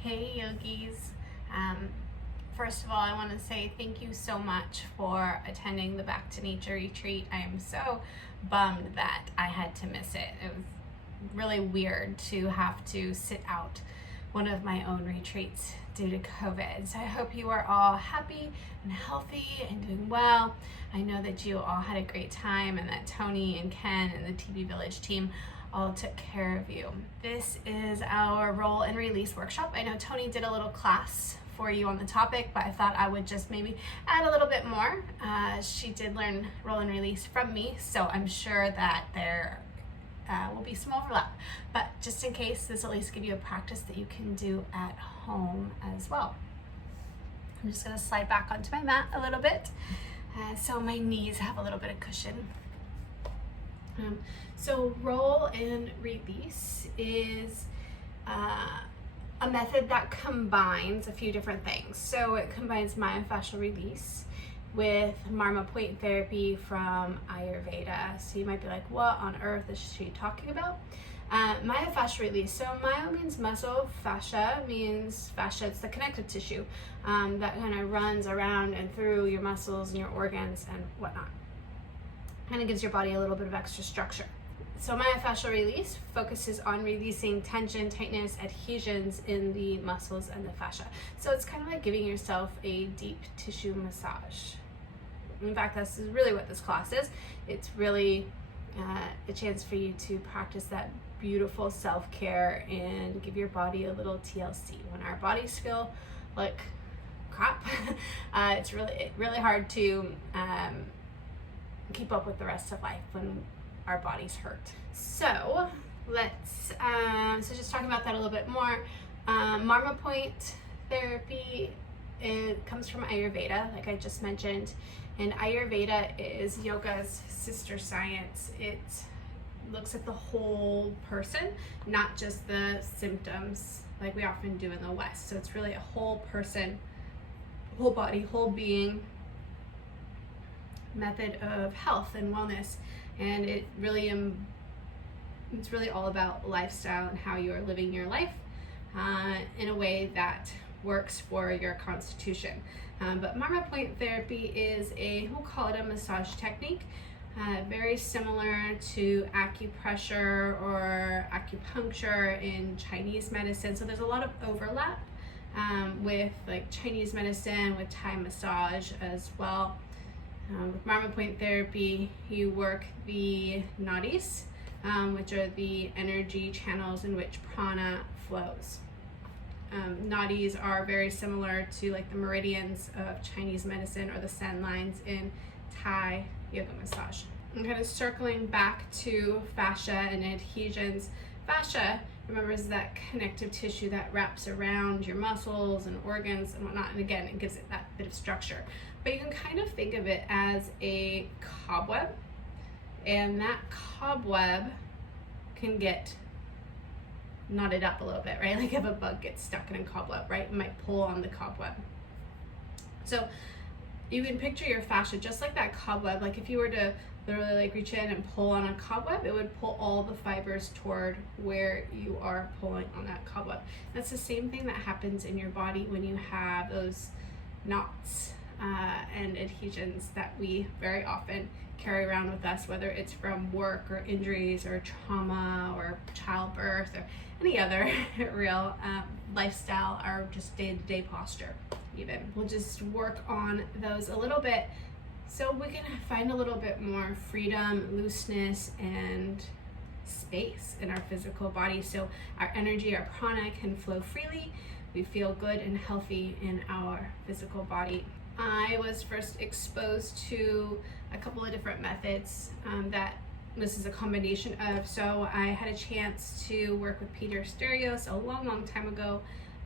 Hey yogis. First of all, I want to say thank you so much for attending the Back to Nature retreat. I am so bummed that I had to miss it. It was really weird to have to sit out one of my own retreats due to COVID. So I hope you are all happy and healthy and doing well. I know that you all had a great time and that Tony and Ken and the TV Village team all took care of you. This is our roll and release workshop. I know Tony did a little class for you on the topic, but I thought I would just maybe add a little bit more. She did learn roll and release from me, so I'm sure that there will be some overlap. But just in case, this will at least give you a practice that you can do at home as well. I'm just gonna slide back onto my mat a little bit so my knees have a little bit of cushion. So roll and release is a method that combines a few different things. So it combines myofascial release with marma point therapy from Ayurveda. So you might be like, what on earth is she talking about? Myofascial release. So myo means muscle, fascia means fascia. It's the connective tissue that kind of runs around and through your muscles and your organs and whatnot. Kind of gives your body a little bit of extra structure. So myofascial release focuses on releasing tension, tightness, adhesions in the muscles and the fascia. So it's kind of like giving yourself a deep tissue massage. In fact, this is really what this class is. It's really a chance for you to practice that beautiful self-care and give your body a little TLC. When our bodies feel like crap, it's really hard to keep up with the rest of life when our bodies hurt. So let's just talking about that a little bit more. Marma point therapy, it comes from Ayurveda, like I just mentioned, and Ayurveda is yoga's sister science. It looks at the whole person, not just the symptoms like we often do in the West. So it's really a whole person, whole body, whole being method of health and wellness, and it's really all about lifestyle and how you are living your life in a way that works for your constitution. But marma point therapy is we'll call it a massage technique, very similar to acupressure or acupuncture in Chinese medicine. So there's a lot of overlap with like Chinese medicine, with Thai massage as well. With marma point therapy, you work the nadis, which are the energy channels in which prana flows. Nadis are very similar to like the meridians of Chinese medicine or the sand lines in Thai yoga massage. I'm kind of circling back to fascia and adhesions. Fascia, remember, is that connective tissue that wraps around your muscles and organs and whatnot, and again, it gives it that bit of structure. But you can kind of think of it as a cobweb, and that cobweb can get knotted up a little bit, right? Like if a bug gets stuck in a cobweb, right? It might pull on the cobweb. So you can picture your fascia just like that cobweb. Like if you were to literally like reach in and pull on a cobweb, it would pull all the fibers toward where you are pulling on that cobweb. That's the same thing that happens in your body when you have those knots and adhesions that we very often carry around with us, whether it's from work or injuries or trauma or childbirth or any other real lifestyle or just day-to-day posture even. We'll just work on those a little bit so we can find a little bit more freedom, looseness, and space in our physical body so our energy, our prana can flow freely. We feel good and healthy in our physical body. I was first exposed to a couple of different methods that this is a combination of. So I had a chance to work with Peter Sterios a long time ago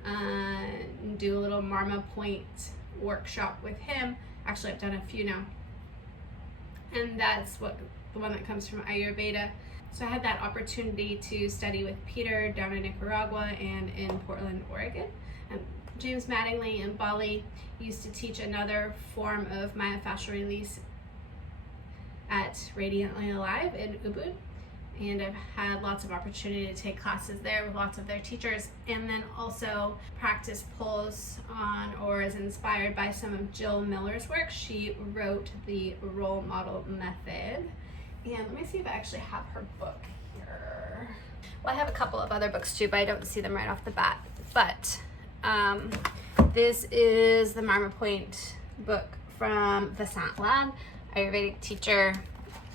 and do a little marma point workshop with him. Actually, I've done a few now. And that's the one that comes from Ayurveda. So I had that opportunity to study with Peter down in Nicaragua and in Portland, Oregon. James Mattingly in Bali used to teach another form of myofascial release at Radiantly Alive in Ubud. and I've had lots of opportunity to take classes there with lots of their teachers, and then also practice pulls on or is inspired by some of Jill Miller's work. She wrote the role model method, and let me see if I actually have her book here. Well, I have a couple of other books too, but I don't see them right off the bat. But this is the Marma Point book from Vasant Lad, Ayurvedic teacher,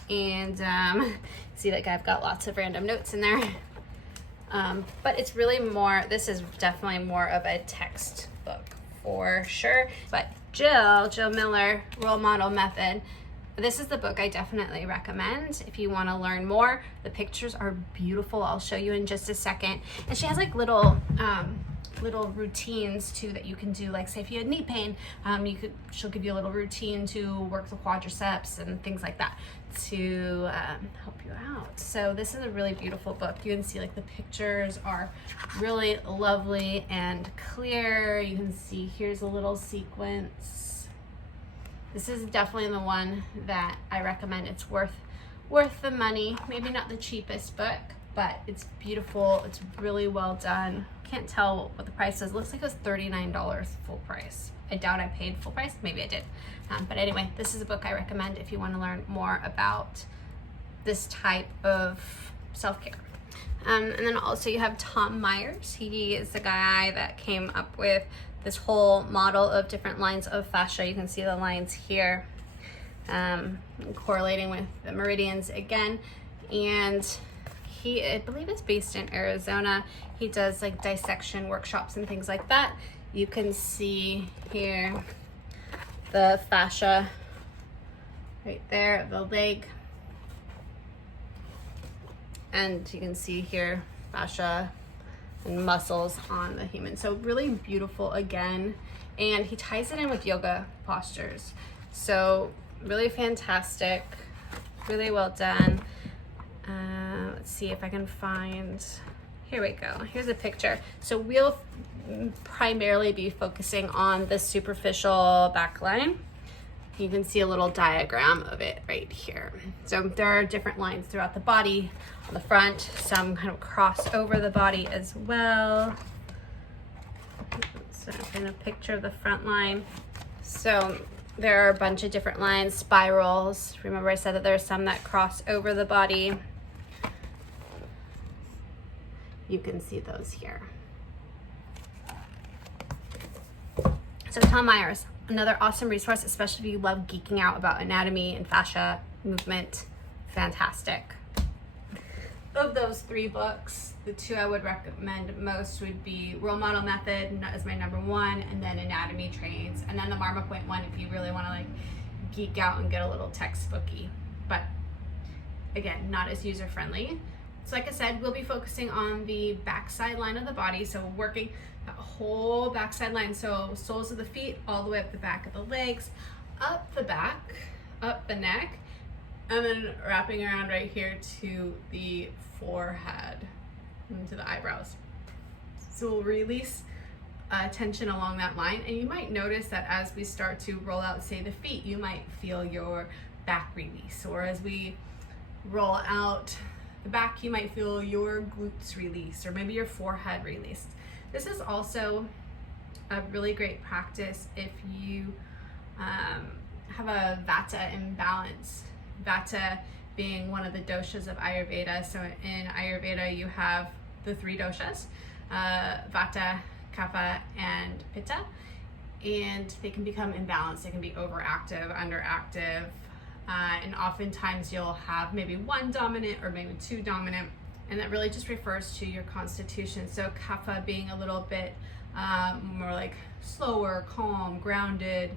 and see, like, I've got lots of random notes in there, but it's really more, this is definitely more of a textbook for sure. But Jill Miller, Role Model Method, this is the book I definitely recommend if you want to learn more. The pictures are beautiful. I'll show you in just a second. And she has like little routines too that you can do. Like, say if you had knee pain, she'll give you a little routine to work the quadriceps and things like that to help you out. So this is a really beautiful book. You can see like the pictures are really lovely and clear. You can see here's a little sequence. This is definitely the one that I recommend. It's worth the money. Maybe not the cheapest book, but it's beautiful. It's really well done. Can't tell what the price is. Looks like it was $39 full price. I doubt I paid full price. Maybe I did. But anyway, this is a book I recommend if you want to learn more about this type of self-care. And then also you have Tom Myers. He is the guy that came up with this whole model of different lines of fascia. You can see the lines here, correlating with the meridians again. And he, I believe, is based in Arizona. He does like dissection workshops and things like that. You can see here the fascia right there, the leg. And you can see here fascia and muscles on the human. So really beautiful again. And he ties it in with yoga postures. So really fantastic, really well done. Let's see if I can find, here we go. Here's a picture. So we'll primarily be focusing on the superficial back line. You can see a little diagram of it right here. So there are different lines throughout the body. On the front, some kind of cross over the body as well. So kind of picture the front line. So there are a bunch of different lines, spirals. Remember I said that there are some that cross over the body. You can see those here. So Tom Myers, another awesome resource, especially if you love geeking out about anatomy and fascia movement. Fantastic. Of those three books, the two I would recommend most would be Role Model Method as my number one, and then Anatomy Trains, and then the Marma Point one if you really want to like geek out and get a little textbooky. But again, not as user friendly. So like I said, we'll be focusing on the backside line of the body. So working that whole backside line. So soles of the feet all the way up the back of the legs, up the back, up the neck, and then wrapping around right here to the forehead and to the eyebrows. So we'll release tension along that line. And you might notice that as we start to roll out, say, the feet, you might feel your back release. Or as we roll out the back, you might feel your glutes release, or maybe your forehead released. This is also a really great practice if you have a Vata imbalance. Vata being one of the doshas of Ayurveda. So in Ayurveda, you have the three doshas, Vata, Kapha, and Pitta, and they can become imbalanced. They can be overactive, underactive, and oftentimes you'll have maybe one dominant or maybe two dominant, and that really just refers to your constitution. So Kapha being a little bit more like slower, calm, grounded,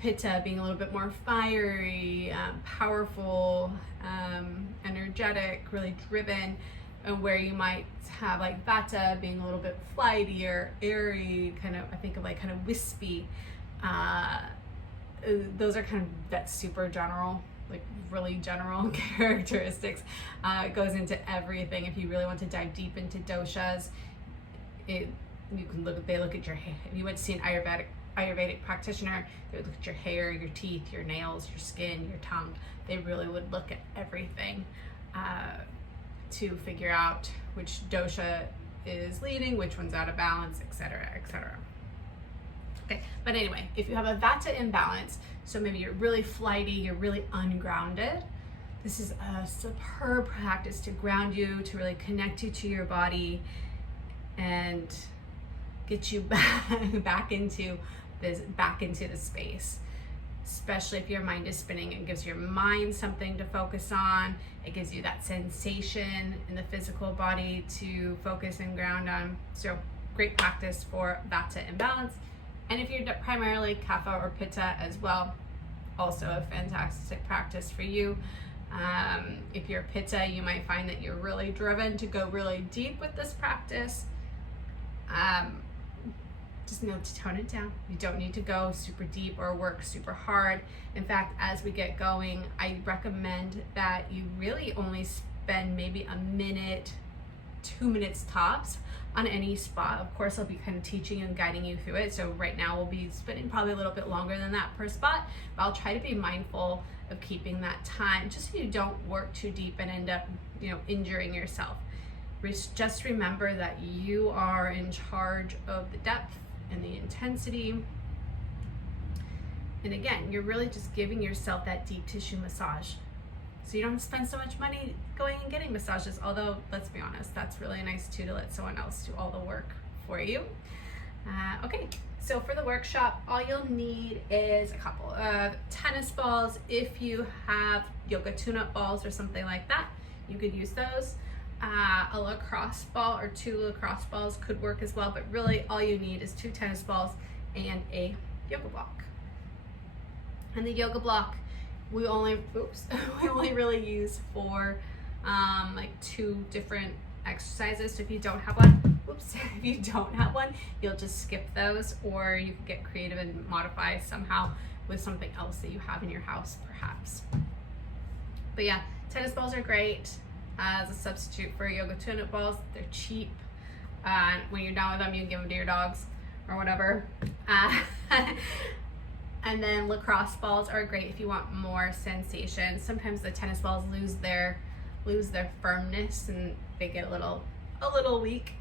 Pitta being a little bit more fiery, powerful, energetic, really driven, and where you might have like Vata being a little bit flightier, airy, kind of, I think of like kind of wispy. Those are kind of that super general, like really general characteristics. It goes into everything. If you really want to dive deep into doshas, you can they look at your hair. If you went to see an Ayurvedic practitioner, they would look at your hair, your teeth, your nails, your skin, your tongue. They really would look at everything. to figure out which dosha is leading, which one's out of balance, etc., etc. Okay, but anyway, if you have a vata imbalance, so maybe you're really flighty, you're really ungrounded, this is a superb practice to ground you, to really connect you to your body and get you back into the space. Especially if your mind is spinning, it gives your mind something to focus on. It gives you that sensation in the physical body to focus and ground on. So great practice for vata imbalance. And if you're primarily kapha or pitta as well, also a fantastic practice for you. If you're pitta, you might find that you're really driven to go really deep with this practice. Just know to tone it down. You don't need to go super deep or work super hard. In fact, as we get going, I recommend that you really only spend maybe a minute, 2 minutes tops on any spot. Of course, I'll be kind of teaching and guiding you through it. So right now we'll be spending probably a little bit longer than that per spot, but I'll try to be mindful of keeping that time just so you don't work too deep and end up, injuring yourself. Just remember that you are in charge of the depth and the intensity. And again, you're really just giving yourself that deep tissue massage. So you don't have to spend so much money going and getting massages, although let's be honest, that's really nice too, to let someone else do all the work for you. Okay, so for the workshop, all you'll need is a couple of tennis balls. If you have yoga tune-up balls or something like that, you could use those. A lacrosse ball or 2 lacrosse balls could work as well, but really all you need is 2 tennis balls and a yoga block. And the yoga block we only really use for like 2 different exercises. So if you don't have one, you'll just skip those, or you can get creative and modify somehow with something else that you have in your house perhaps. But yeah, tennis balls are great as a substitute for yoga tune-up balls. They're cheap. When you're done with them, you can give them to your dogs or whatever. And then lacrosse balls are great if you want more sensation. Sometimes the tennis balls lose their firmness and they get a little weak.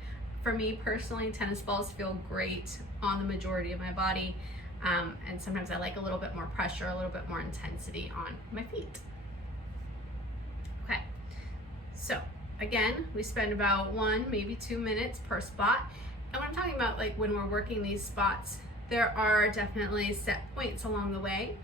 For me personally, tennis balls feel great on the majority of my body, and sometimes I like a little bit more pressure, a little bit more intensity on my feet. Okay, so again, we spend about 1, maybe 2 minutes per spot. And when I'm talking about like when we're working these spots, there are definitely set points along the way,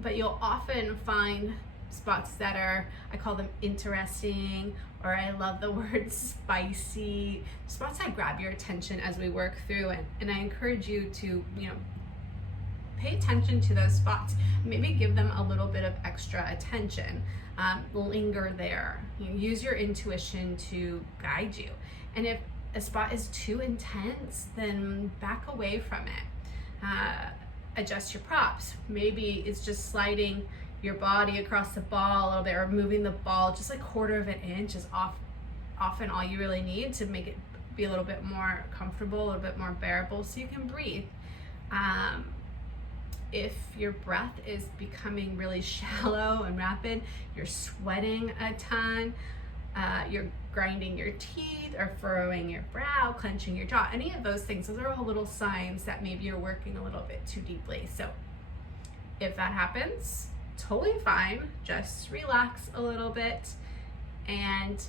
but you'll often find spots that are, I call them interesting, or I love the word spicy, spots that grab your attention as we work through it. And I encourage you to, pay attention to those spots, maybe give them a little bit of extra attention, linger there, use your intuition to guide you. And if a spot is too intense, then back away from it. Adjust your props. Maybe it's just sliding your body across the ball a little bit, or moving the ball just like 1/4 of an inch is often all you really need to make it be a little bit more comfortable, a little bit more bearable, so you can breathe. If your breath is becoming really shallow and rapid, you're sweating a ton, you're grinding your teeth or furrowing your brow, clenching your jaw, any of those things, those are all little signs that maybe you're working a little bit too deeply. So if that happens, totally fine. Just relax a little bit and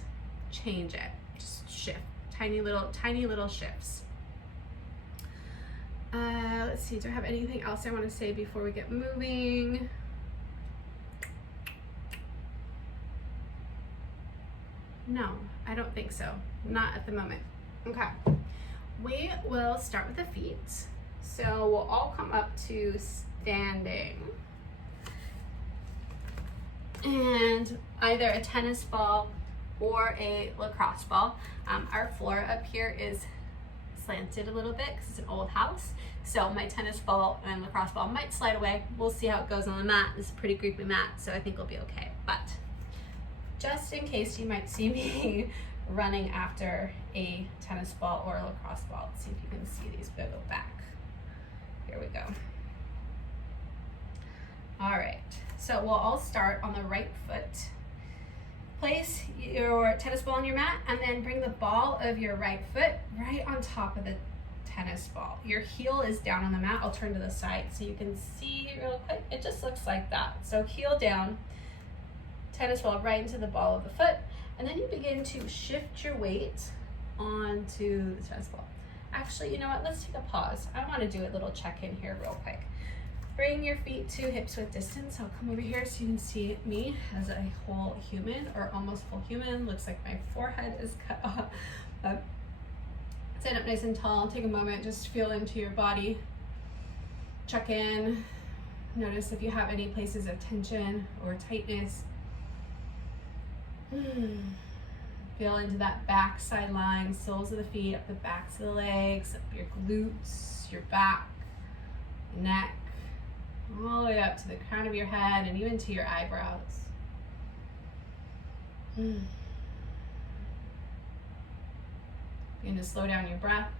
change it. Just shift, tiny little shifts. Let's see, do I have anything else I want to say before we get moving? No, I don't think so. Not at the moment. Okay. We will start with the feet. So we'll all come up to standing. And either a tennis ball or a lacrosse ball. Our floor up here is slanted a little bit because it's an old house. So my tennis ball and lacrosse ball might slide away. We'll see how it goes on the mat. This is a pretty creepy mat, so I think we'll be okay. But just in case, you might see me running after a tennis ball or a lacrosse ball. Let's see if you can see these go back. Here we go. All right, so we'll all start on the right foot. place your tennis ball on your mat and then bring the ball of your right foot right on top of the tennis ball. Your heel is down on the mat. I'll turn to the side so you can see real quick. It just looks like that. So heel down, tennis ball right into the ball of the foot, and then you begin to shift your weight onto the tennis ball. Actually, you know what? Let's take a pause. I want to do a little check-in here real quick. Bring your feet to hips width distance. I'll come over here so you can see me as a whole human, or almost full human. Looks like my forehead is cut off. Stand up nice and tall. Take a moment, just feel into your body. Check in. Notice if you have any places of tension or tightness. Feel into that back side line, soles of the feet, up the backs of the legs, up your glutes, your back, neck, all the way up to the crown of your head and even to your eyebrows. Begin to slow down your breath.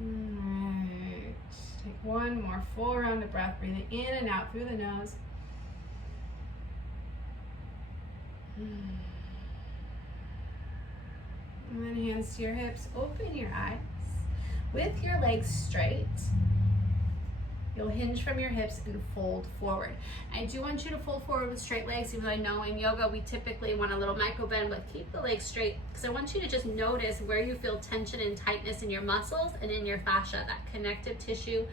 Alright, take one more full round of breath, breathing in and out through the nose. And then hands to your hips, open your eyes. With your legs straight, you'll hinge from your hips and fold forward. I do want you to fold forward with straight legs, even though I know in yoga we typically want a little micro bend, but keep the legs straight because I want you to just notice where you feel tension and tightness in your muscles and in your fascia, that connective tissue.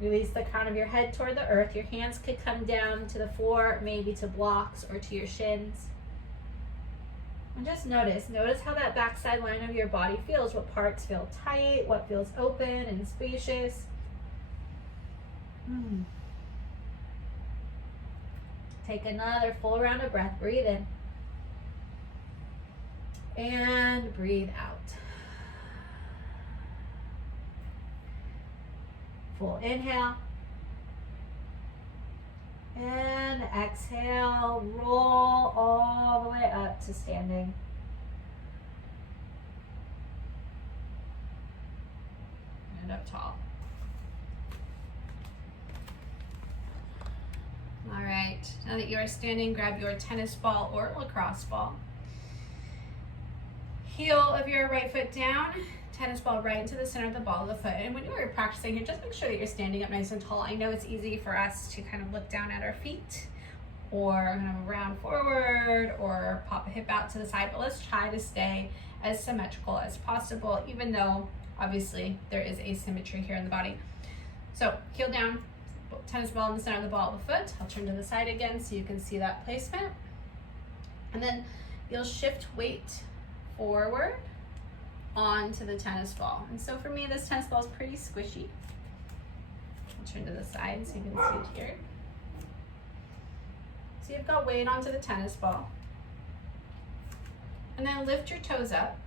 Release the crown of your head toward the earth. Your hands could come down to the floor, maybe to blocks or to your shins. And just notice how that backside line of your body feels, what parts feel tight, what feels open and spacious. Take another full round of breath, breathe in. And breathe out. Full inhale. And exhale, roll all the way up to standing. And up tall. All right, now that you are standing, grab your tennis ball or lacrosse ball. Heel of your right foot down, tennis ball right into the center of the ball of the foot. And when you are practicing here, just make sure that you're standing up nice and tall. I know it's easy for us to kind of look down at our feet or kind of round forward or pop a hip out to the side, but let's try to stay as symmetrical as possible, even though obviously there is asymmetry here in the body. So heel down, tennis ball in the center of the ball of the foot. I'll turn to the side again so you can see that placement. And then you'll shift weight forward onto the tennis ball. And so for me, this tennis ball is pretty squishy. I'll turn to the side so you can see it here. So you've got weight onto the tennis ball. And then lift your toes up.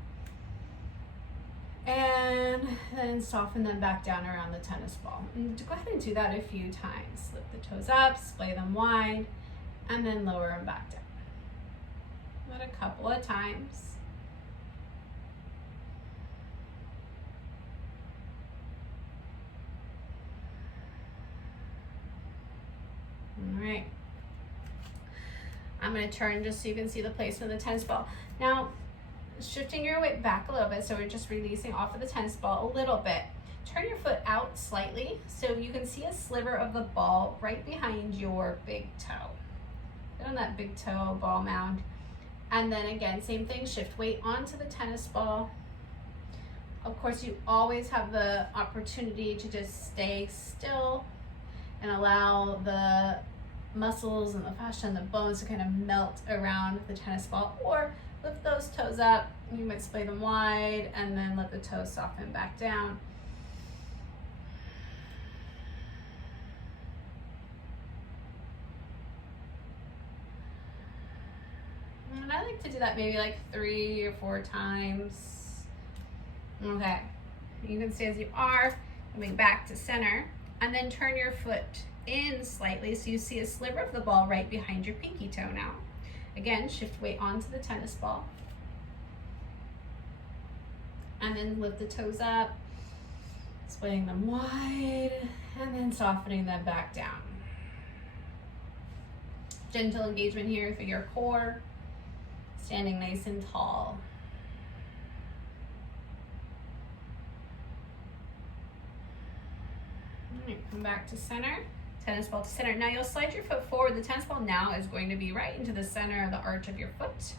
And then soften them back down around the tennis ball. And go ahead and do that a few times. Lift the toes up, splay them wide, and then lower them back down. Do it a couple of times. All right. I'm going to turn just so you can see the placement of the tennis ball. Now, shifting your weight back a little bit, so we're just releasing off of the tennis ball a little bit. Turn your foot out slightly so you can see a sliver of the ball right behind your big toe. Get on that big toe ball mound. And then again, same thing, shift weight onto the tennis ball. Of course, you always have the opportunity to just stay still and allow the muscles and the fascia and the bones to kind of melt around the tennis ball, or lift those toes up. You might splay them wide and then let the toes soften back down. And I like to do that maybe like 3 or 4 times. Okay, you can stay as you are, coming back to center, and then turn your foot in slightly so you see a sliver of the ball right behind your pinky toe now. Again, shift weight onto the tennis ball. And then lift the toes up, splitting them wide, and then softening them back down. Gentle engagement here through your core, standing nice and tall. All right, come back to center, tennis ball to center. Now you'll slide your foot forward. The tennis ball now is going to be right into the center of the arch of your foot.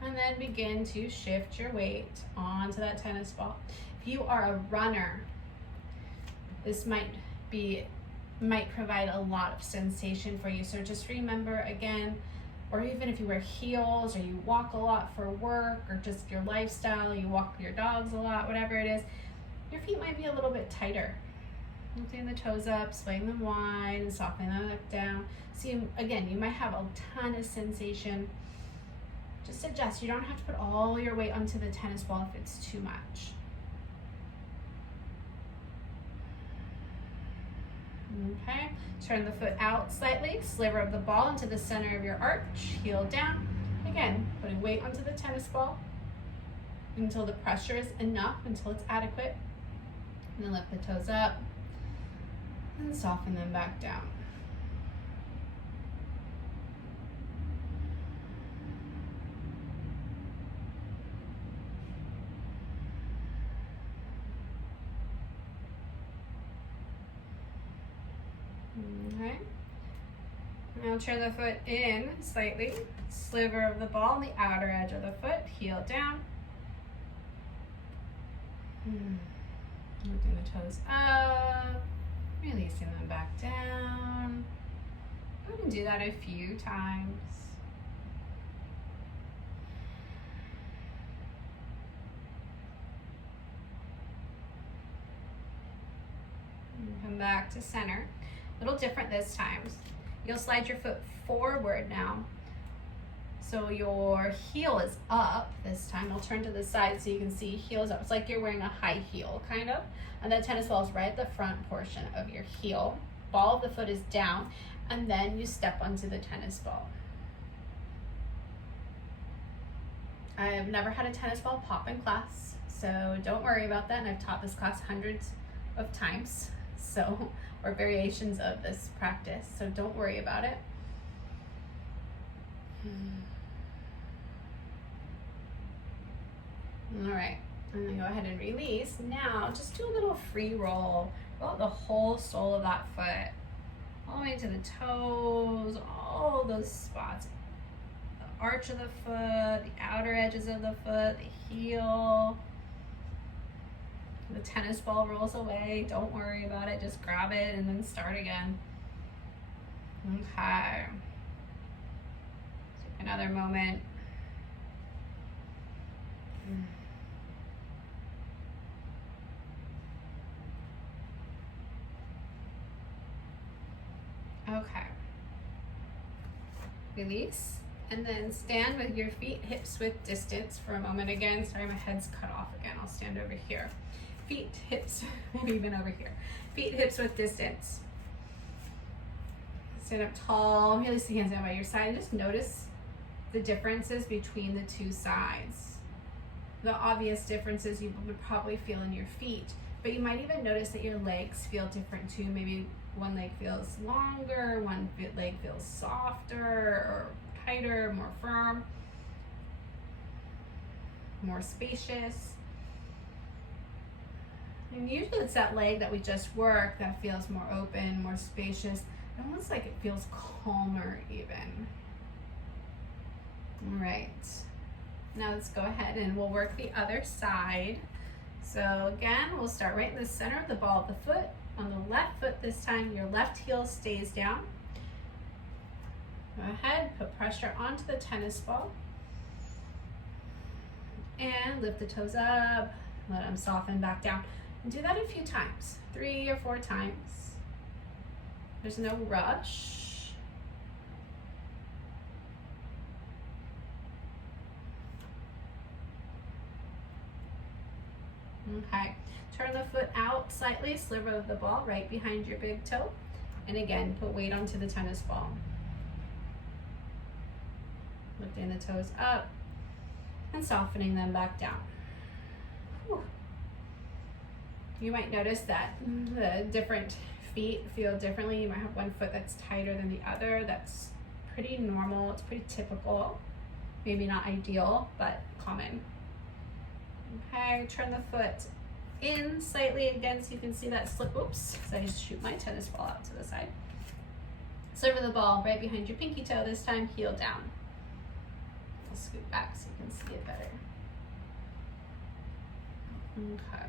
And then begin to shift your weight onto that tennis ball. If you are a runner, this might provide a lot of sensation for you. So just remember again, or even if you wear heels or you walk a lot for work or just your lifestyle, you walk your dogs a lot, whatever it is, your feet might be a little bit tighter. Lifting the toes up, swaying them wide and softening them back down. So again, you might have a ton of sensation. Just adjust. You don't have to put all your weight onto the tennis ball if it's too much. Okay, turn the foot out slightly, sliver of the ball into the center of your arch, heel down. Again, putting weight onto the tennis ball until the pressure is enough, until it's adequate. And then lift the toes up and soften them back down. Okay. Now turn the foot in slightly, sliver of the ball on the outer edge of the foot, heel down. Lifting the toes up, releasing them back down. Go ahead and do that a few times. And come back to center. A little different this time. You'll slide your foot forward now. So your heel is up this time. I'll turn to the side so you can see heels up. It's like you're wearing a high heel, kind of. And the tennis ball is right at the front portion of your heel. Ball of the foot is down, and then you step onto the tennis ball. I have never had a tennis ball pop in class, so don't worry about that. And I've taught this class hundreds of times. So, or variations of this practice, so don't worry about it. All right, and then go ahead and release. Now, just do a little free roll. Roll the whole sole of that foot, all the way to the toes, all those spots. The arch of the foot, the outer edges of the foot, the heel. The tennis ball rolls away. Don't worry about it. Just grab it and then start again. Okay. Take another moment. Okay. Release. And then stand with your feet hips width distance for a moment again. Sorry, my head's cut off again. I'll stand over here. Feet, hips, maybe even over here. Feet, hips width distance. Stand up tall, release the hands down by your side. Just notice the differences between the two sides. The obvious differences you would probably feel in your feet, but you might even notice that your legs feel different too. Maybe one leg feels longer, one leg feels softer or tighter, more firm, more spacious. And usually it's that leg that we just worked that feels more open, more spacious, almost like it feels calmer even. All right, now let's go ahead and we'll work the other side. So again, we'll start right in the center of the ball of the foot. On the left foot this time, your left heel stays down. Go ahead, put pressure onto the tennis ball. And lift the toes up, let them soften back down. And do that a few times, 3 or 4 times. There's no rush. Okay, turn the foot out slightly, sliver of the ball right behind your big toe. And again, put weight onto the tennis ball. Lifting the toes up and softening them back down. Whew. You might notice that the different feet feel differently. You might have one foot that's tighter than the other. That's pretty normal, it's pretty typical. Maybe not ideal, but common. Okay, turn the foot in slightly again so you can see that slip. Oops, so I just shoot my tennis ball out to the side. Sliver the ball right behind your pinky toe, this time heel down. I'll scoot back so you can see it better. Okay.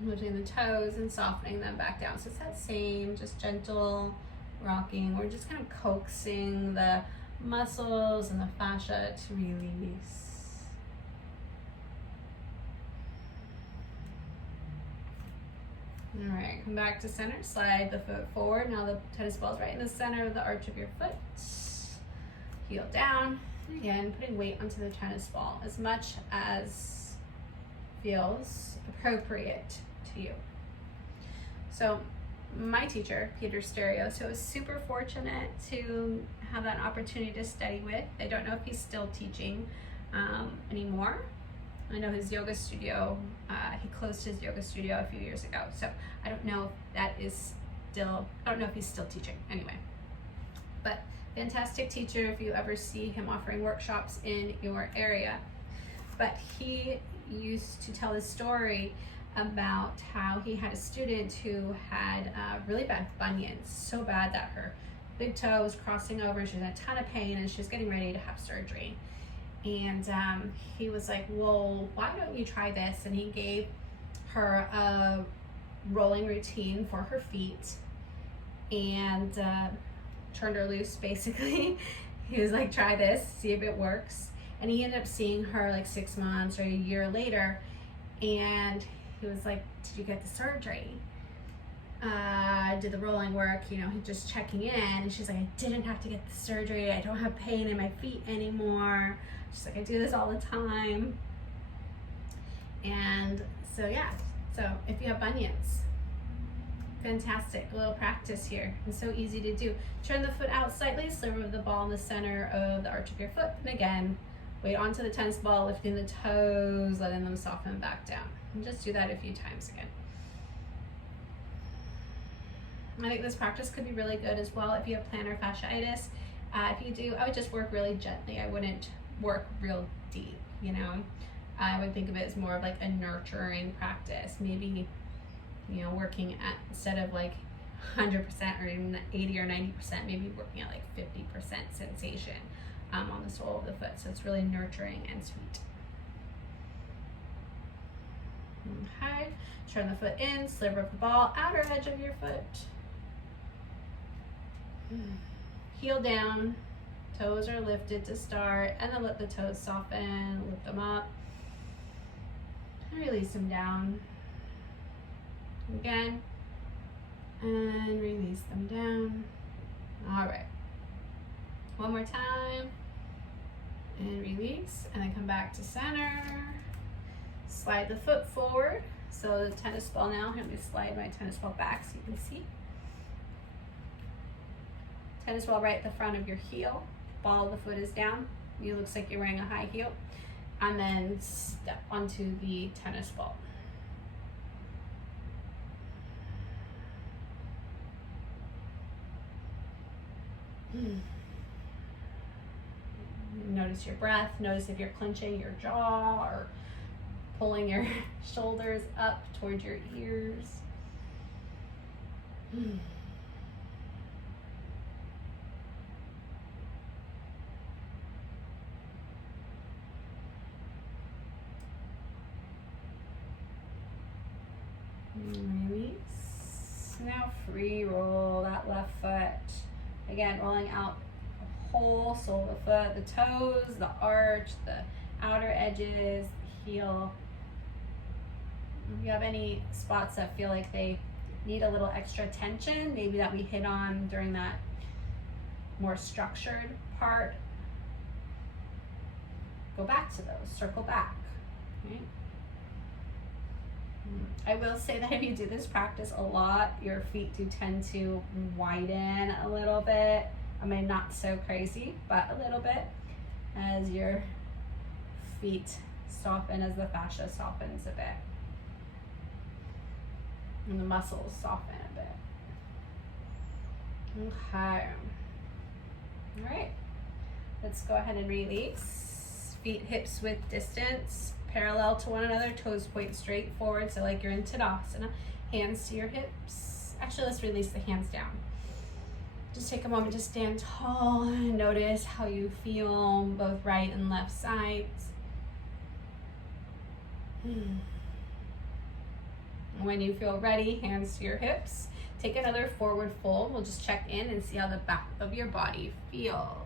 Moving the toes and softening them back down. So it's that same, just gentle rocking. We're just kind of coaxing the muscles and the fascia to release. All right, come back to center, slide the foot forward. Now the tennis ball's right in the center of the arch of your foot. Heel down. Again, putting weight onto the tennis ball as much as feels appropriate to you. So my teacher, Peter Sterios, who I was super fortunate to have that opportunity to study with. I don't know if he's still teaching anymore. I know his yoga studio, he closed his yoga studio a few years ago. So I don't know if that is still, I don't know if he's still teaching anyway. But fantastic teacher if you ever see him offering workshops in your area. But he used to tell a story about how he had a student who had really bad bunions, so bad that her big toe was crossing over, she was in a ton of pain and she was getting ready to have surgery. And he was like, well, why don't you try this? And he gave her a rolling routine for her feet and turned her loose basically. He was like, try this, see if it works. And he ended up seeing her like 6 months or a year later, and he was like, did you get the surgery? Did the rolling work? You know, he just checking in. And she's like, I didn't have to get the surgery. I don't have pain in my feet anymore. She's like, I do this all the time. And so yeah, so if you have bunions, fantastic, a little practice here. It's so easy to do. Turn the foot out slightly, sliver of the ball in the center of the arch of your foot. And again, weight onto the tennis ball, lifting the toes, letting them soften back down. And just do that a few times again. I think this practice could be really good as well if you have plantar fasciitis. If you do, I would just work really gently. I wouldn't work real deep, you know. I would think of it as more of like a nurturing practice. Maybe, you know, working at, instead of like 100% or even 80 or 90%, maybe working at like 50% sensation on the sole of the foot. So it's really nurturing and sweet. Okay, turn the foot in, sliver of the ball, outer edge of your foot. Heel down, toes are lifted to start, and then let the toes soften, lift them up, and release them down. Again, and release them down. All right, one more time, and release, and then come back to center. Slide the foot forward. So the tennis ball now, let me slide my tennis ball back so you can see. Tennis ball right at the front of your heel. Ball of the foot is down. It looks like you're wearing a high heel. And then step onto the tennis ball. Notice your breath. Notice if you're clenching your jaw or pulling your shoulders up towards your ears. Release. Now free roll that left foot. Again, rolling out the whole sole of the foot, the toes, the arch, the outer edges, the heel. If you have any spots that feel like they need a little extra tension, maybe that we hit on during that more structured part, Go back to those, circle back. Okay. I will say that if you do this practice a lot, your feet do tend to widen a little bit. I mean, not so crazy, but a little bit as your feet soften, as the fascia softens a bit. And the muscles soften a bit. Okay. All right. Let's go ahead and release. Feet hips width distance, parallel to one another, toes point straight forward, so like you're in Tadasana. Hands to your hips. Actually, let's release the hands down. Just take a moment to stand tall and notice how you feel both right and left sides. When you feel ready, hands to your hips. Take another forward fold. We'll just check in and see how the back of your body feels.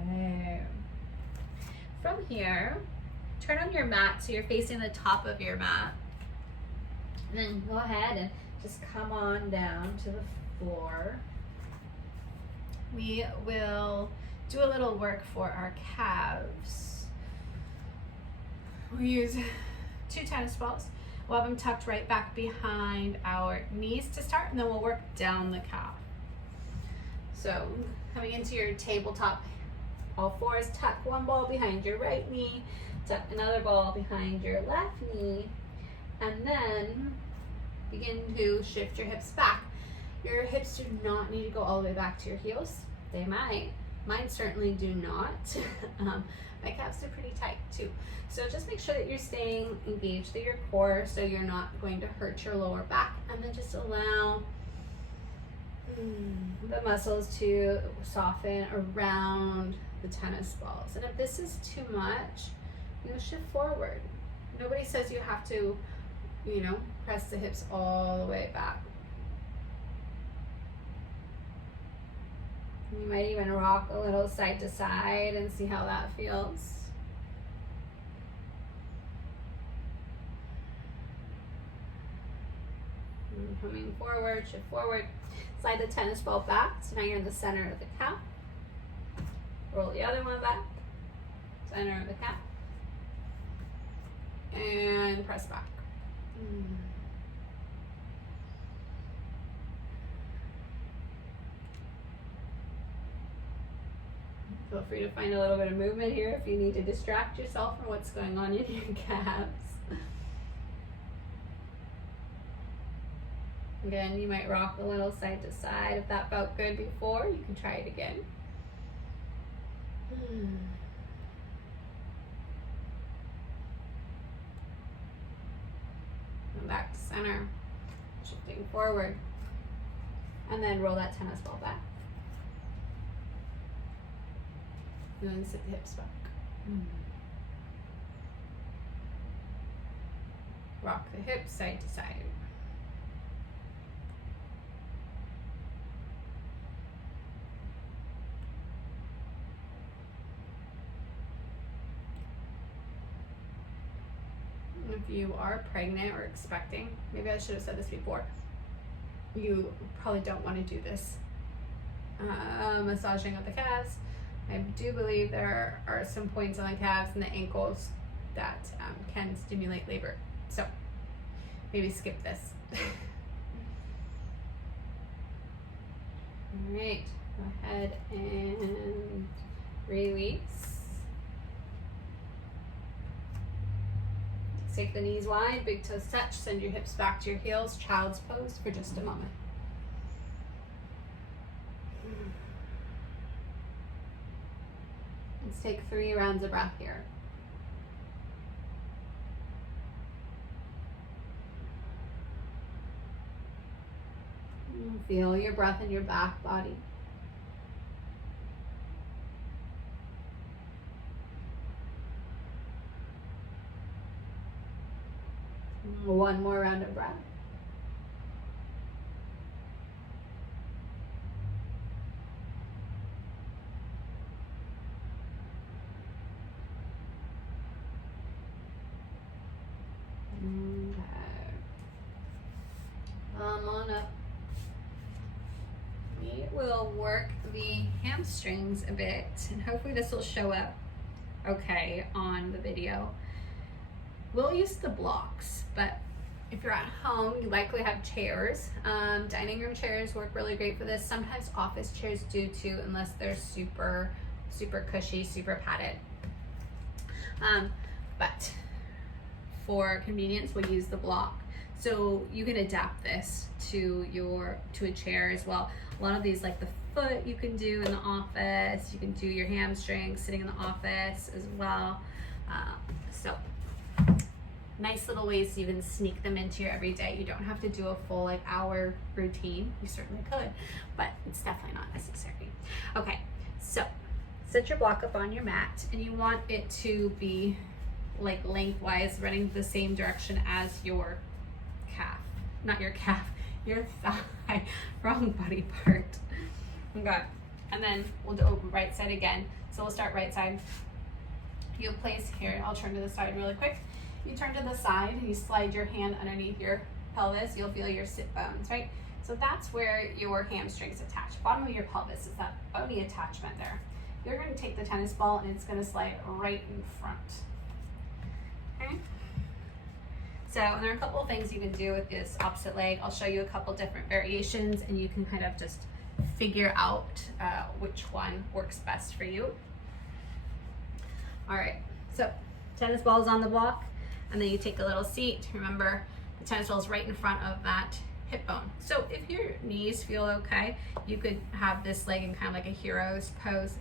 Okay. From here, turn on your mat so you're facing the top of your mat. And then go ahead and just come on down to the floor. We will do a little work for our calves. We use 2 tennis balls. We'll have them tucked right back behind our knees to start, and then we'll work down the calf. So coming into your tabletop, all fours, tuck one ball behind your right knee, tuck another ball behind your left knee, and then begin to shift your hips back. Your hips do not need to go all the way back to your heels. They might. Mine certainly do not. My calves are pretty tight too. So just make sure that you're staying engaged through your core so you're not going to hurt your lower back, and then just allow the muscles to soften around the tennis balls. And if this is too much, shift forward. Nobody says you have to, press the hips all the way back. You might even rock a little side to side and see how that feels. And coming forward, shift forward. Slide the tennis ball back. So now you're in the center of the calf. Roll the other one back. Center of the calf. And press back. Feel free to find a little bit of movement here if you need to distract yourself from what's going on in your calves. Again, you might rock a little side to side. If that felt good before, you can try it again. And back to center. Shifting forward. And then roll that tennis ball back. And then sit the hips back. Rock the hips side to side. If you are pregnant or expecting, maybe I should have said this before, you probably don't want to do this massaging of the calves. I do believe there are some points on the calves and the ankles that can stimulate labor. So maybe skip this. All right, go ahead and release. Take the knees wide, big toes touch, send your hips back to your heels, child's pose for just a moment. Let's take 3 rounds of breath here. Feel your breath in your back body. One more round of breath. will work the hamstrings a bit, and hopefully this will show up okay on the video. We'll use the blocks, but if you're at home, you likely have chairs. Dining room chairs work really great for this. Sometimes office chairs do too, unless they're super cushy, super padded. But for convenience, we'll use the block. So you can adapt this to a chair as well. A lot of these, like the foot, you can do in the office. You can do your hamstrings sitting in the office as well. So nice little ways to even sneak them into your everyday. You don't have to do a full like hour routine. You certainly could, but it's definitely not necessary. Okay, so set your block up on your mat, and you want it to be like lengthwise, running the same direction as your calf. Not your calf, your thigh. Wrong body part. Okay, and then we'll do right side again. So we'll start right side. You'll place here, I'll turn to the side really quick. You turn to the side, you slide your hand underneath your pelvis, you'll feel your sit bones, right? So that's where your hamstrings attach. Bottom of your pelvis is that bony attachment there. You're going to take the tennis ball and it's going to slide right in front. Okay? So there are a couple of things you can do with this opposite leg. I'll show you a couple different variations and you can kind of just figure out which one works best for you. All right, so tennis ball is on the block, and then you take a little seat. Remember, the tennis ball is right in front of that hip bone. So if your knees feel okay, you could have this leg in kind of like a hero's pose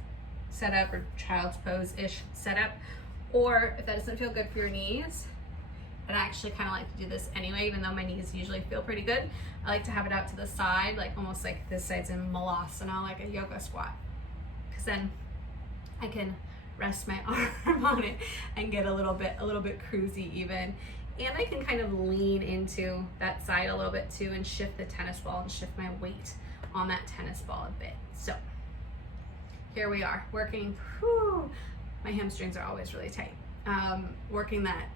setup or child's pose-ish setup. Or if that doesn't feel good for your knees, and I actually kind of like to do this anyway, even though my knees usually feel pretty good, I like to have it out to the side, like almost like this side's in Malasana, like a yoga squat. Because then I can rest my arm on it and get a little bit cruisy even. And I can kind of lean into that side a little bit too and shift the tennis ball and shift my weight on that tennis ball a bit. So here we are working, my hamstrings are always really tight, working that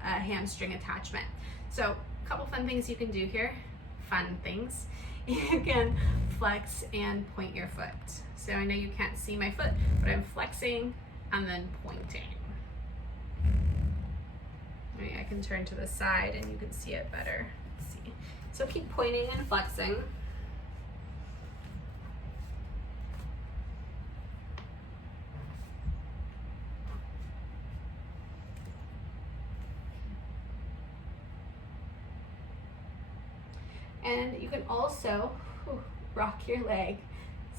hamstring attachment. So a couple fun things you can do here, you can flex and point your foot. So I know you can't see my foot, but I'm flexing and then pointing. Maybe I can turn to the side and you can see it better. Let's see. So keep pointing and flexing. And you can also rock your leg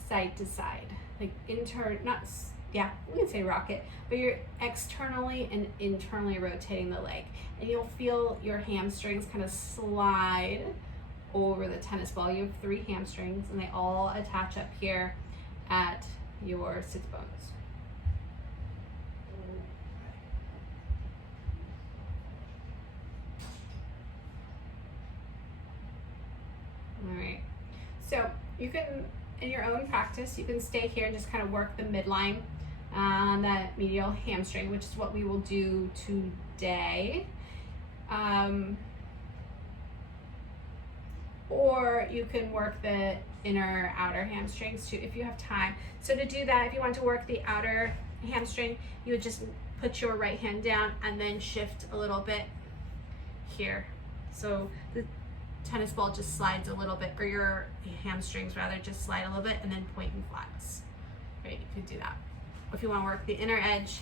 side to side, like we can say rock it, but you're externally and internally rotating the leg. And you'll feel your hamstrings kind of slide over the tennis ball. You have 3 hamstrings and they all attach up here at your sits bones. All right, so you can, in your own practice, you can stay here and just kind of work the midline on that medial hamstring, which is what we will do today. Or you can work the inner outer hamstrings too if you have time. So to do that, if you want to work the outer hamstring, you would just put your right hand down and then shift a little bit here. So the tennis ball just slides a little bit, or your hamstrings rather just slide a little bit, and then point and flex. Right, you could do that. If you want to work the inner edge,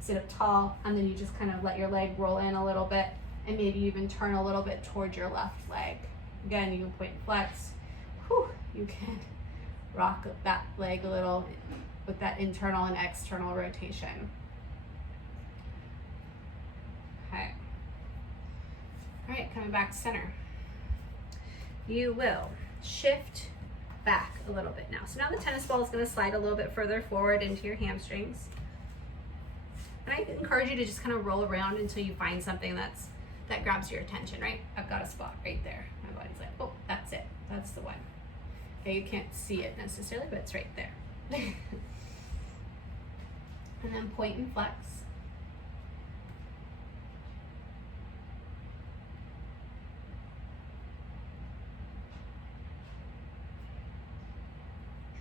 sit up tall, and then you just kind of let your leg roll in a little bit, and maybe even turn a little bit towards your left leg. Again, you can point and flex. You can rock that leg a little with that internal and external rotation. Okay. All right, coming back to center. You will shift back a little bit now. So now the tennis ball is going to slide a little bit further forward into your hamstrings. And I encourage you to just kind of roll around until you find something that grabs your attention, right? I've got a spot right there. My body's like, oh, that's it. That's the one. Okay, you can't see it necessarily, but it's right there. And then point and flex.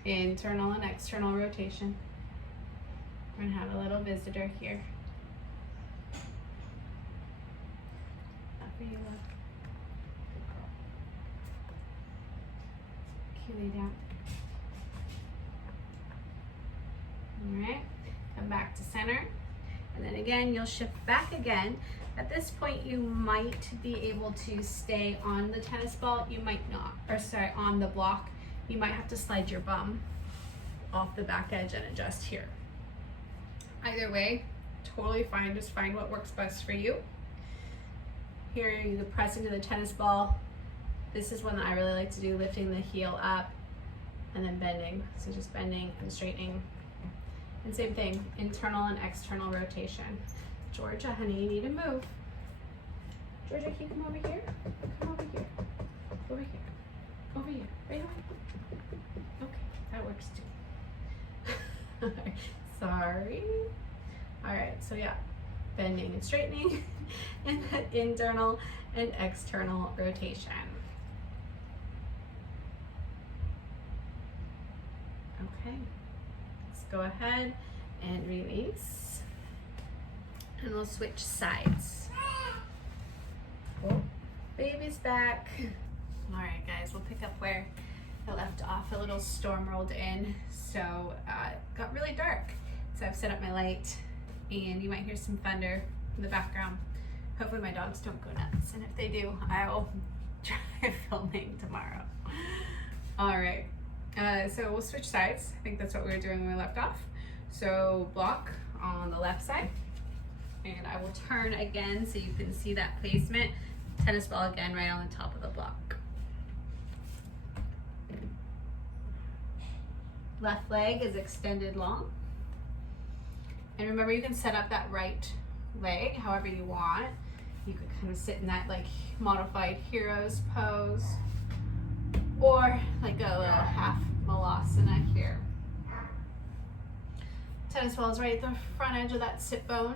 internal and external rotation. We're gonna have a little visitor here. Up for you, love. Lay down. All right, come back to center. And then again, you'll shift back again. At this point, you might be able to stay on the tennis ball. You might not, or sorry, on the block. You might have to slide your bum off the back edge and adjust here. Either way, totally fine. Just find what works best for you. Here, you press into the tennis ball. This is one that I really like to do, lifting the heel up and then bending. So just bending and straightening. And same thing, internal and external rotation. Georgia, honey, you need to move. Georgia, can you come over here? Come over here. Over here. Over here. Right over. Okay, that works too. Sorry. All right, so yeah, bending and straightening, and then internal and external rotation. Okay, let's go ahead and release, and we'll switch sides. Oh, baby's back. All right, guys, we'll pick up where I left off. A little storm rolled in, so it got really dark. So I've set up my light, and you might hear some thunder in the background. Hopefully my dogs don't go nuts, and if they do, I'll try filming tomorrow. All right, so we'll switch sides. I think that's what we were doing when we left off. So block on the left side, and I will turn again so you can see that placement. Tennis ball again right on the top of the block. Left leg is extended long. And remember, you can set up that right leg however you want. You could kind of sit in that like modified hero's pose, or like a little half malasana here. Tennis ball is right at the front edge of that sit bone,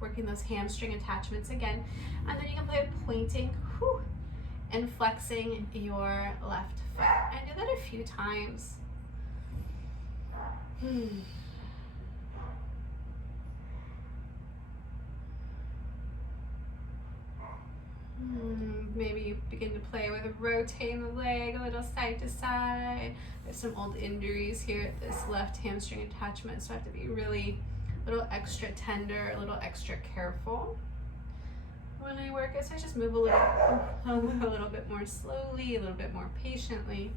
working those hamstring attachments again. And then you can play with pointing and flexing your left foot. And do that a few times. Maybe you begin to play with rotating the leg a little side to side. There's some old injuries here at this left hamstring attachment, so I have to be really a little extra tender, a little extra careful when I work it. So I just move a little bit more slowly, a little bit more patiently.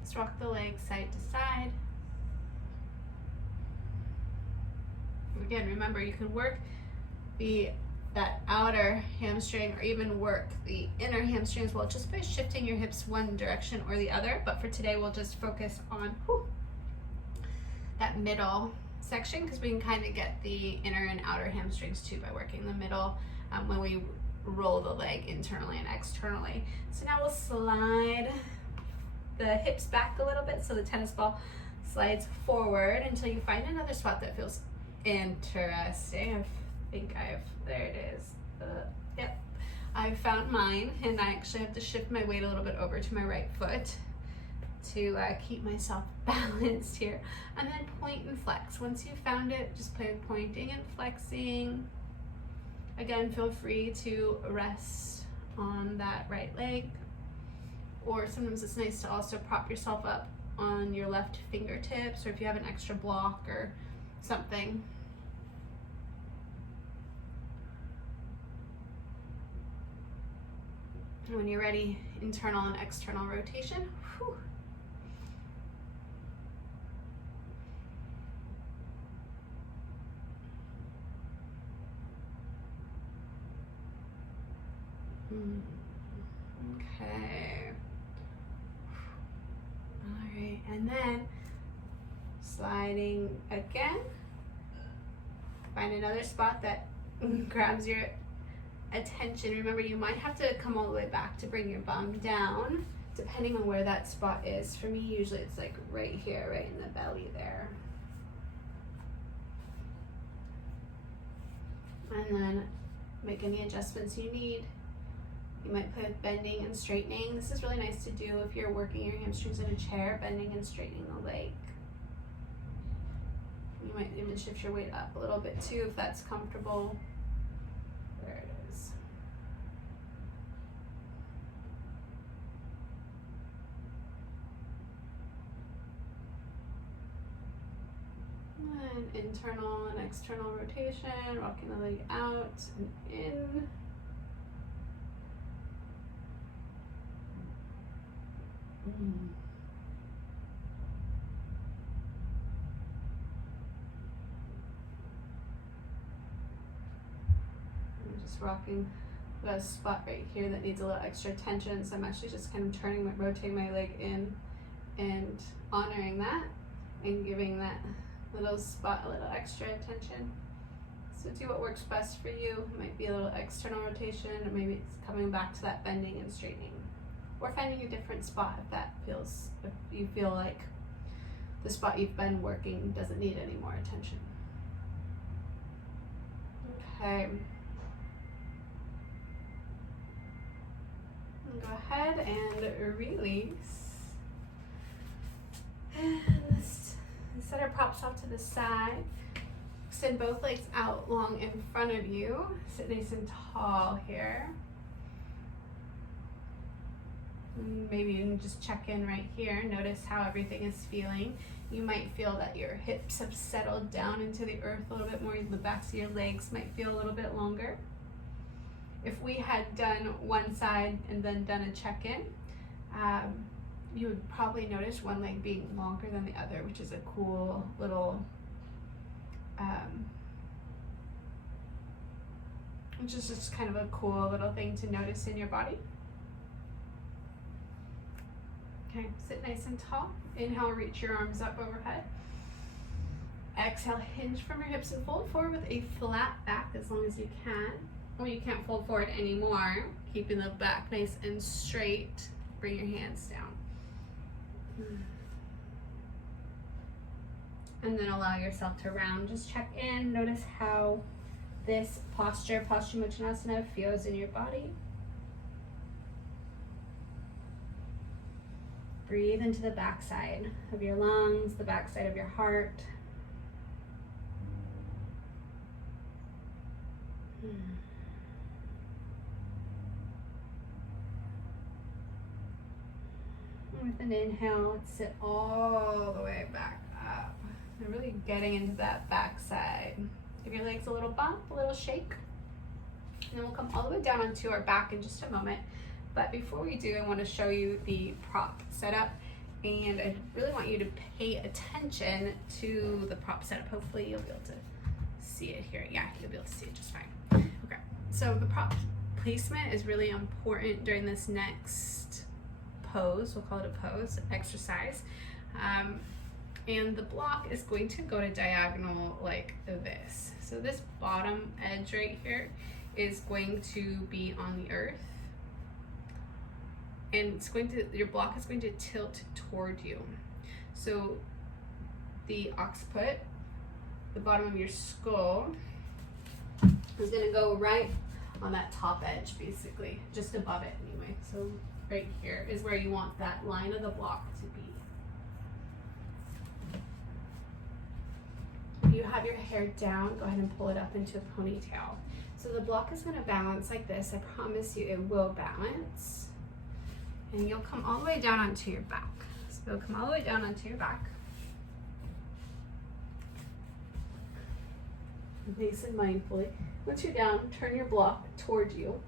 Let's rock the leg side to side. Again, remember, you can work that outer hamstring or even work the inner hamstring as well, just by shifting your hips one direction or the other. But for today, we'll just focus on that middle section, because we can kind of get the inner and outer hamstrings too by working the middle when we roll the leg internally and externally. So now we'll slide the hips back a little bit so the tennis ball slides forward until you find another spot that feels interesting. I think there it is. Yep, I found mine, and I actually have to shift my weight a little bit over to my right foot to keep myself balanced here. And then point and flex. Once you've found it, just play with pointing and flexing. Again, feel free to rest on that right leg, or sometimes it's nice to also prop yourself up on your left fingertips, or if you have an extra block or something. And when you're ready, internal and external rotation. Okay. All right, and then sliding again. Find another spot that grabs your attention. Remember, you might have to come all the way back to bring your bum down, depending on where that spot is. For me, usually it's like right here, right in the belly there. And then make any adjustments you need. You might put bending and straightening. This is really nice to do if you're working your hamstrings in a chair, bending and straightening the leg. You might even shift your weight up a little bit too if that's comfortable. There it is. And internal and external rotation, rocking the leg out and in. I'm just rocking the spot right here that needs a little extra tension, so I'm actually just kind of rotating my leg in and honoring that and giving that little spot a little extra attention. So do what works best for you. It might be a little external rotation, or maybe it's coming back to that bending and straightening. Or finding a different spot if you feel like the spot you've been working doesn't need any more attention. Okay. And go ahead and release. And let's set our props off to the side. Extend both legs out long in front of you. Sit nice and tall here. Maybe you can just check in right here. Notice how everything is feeling. You might feel that your hips have settled down into the earth a little bit more. The backs of your legs might feel a little bit longer. If we had done one side and then done a check-in, you would probably notice one leg being longer than the other, which is a cool little, which is just kind of a cool little thing to notice in your body. Okay, sit nice and tall. Inhale, reach your arms up overhead. Exhale, hinge from your hips and fold forward with a flat back as long as you can. Or you can't fold forward anymore, keeping the back nice and straight. Bring your hands down. And then allow yourself to round. Just check in. Notice how this posture, Paschimottanasana, feels in your body. Breathe into the backside of your lungs, the backside of your heart. With an inhale, let's sit all the way back up. And really getting into that backside. Give your legs a little bump, a little shake. And then we'll come all the way down onto our back in just a moment. But before we do, I want to show you the prop setup, and I really want you to pay attention to the prop setup. Hopefully you'll be able to see it here. Yeah, you'll be able to see it just fine. Okay, so the prop placement is really important during this next pose. We'll call it a pose, exercise. And the block is going to go to diagonal like this. So this bottom edge right here is going to be on the earth. And it's going to, your block is going to tilt toward you. So the occiput, the bottom of your skull, is going to go right on that top edge, basically, just above it anyway. So right here is where you want that line of the block to be. If you have your hair down, go ahead and pull it up into a ponytail. So the block is going to balance like this. I promise you it will balance. And you'll come all the way down onto your back. So you'll come all the way down onto your back. Nice and mindfully. Once you're down, turn your block toward you,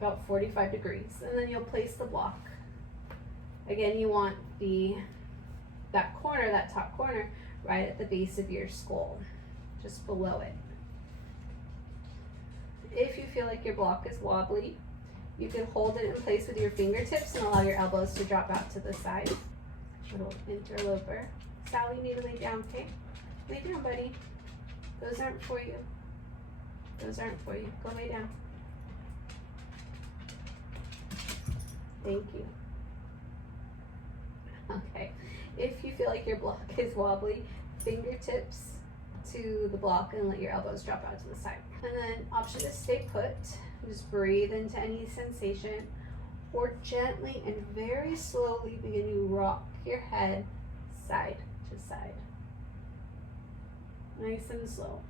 about 45 degrees, and then you'll place the block. Again, you want that corner, that top corner, right at the base of your skull, just below it. If you feel like your block is wobbly, you can hold it in place with your fingertips and allow your elbows to drop out to the side. Little interloper. Sally, you need to lay down, okay? Lay down, buddy. Those aren't for you. Those aren't for you. Go lay down. Thank you. Okay. If you feel like your block is wobbly, fingertips to the block and let your elbows drop out to the side. And then option to stay put. Just breathe into any sensation, or gently and very slowly begin to rock your head side to side. Nice and slow.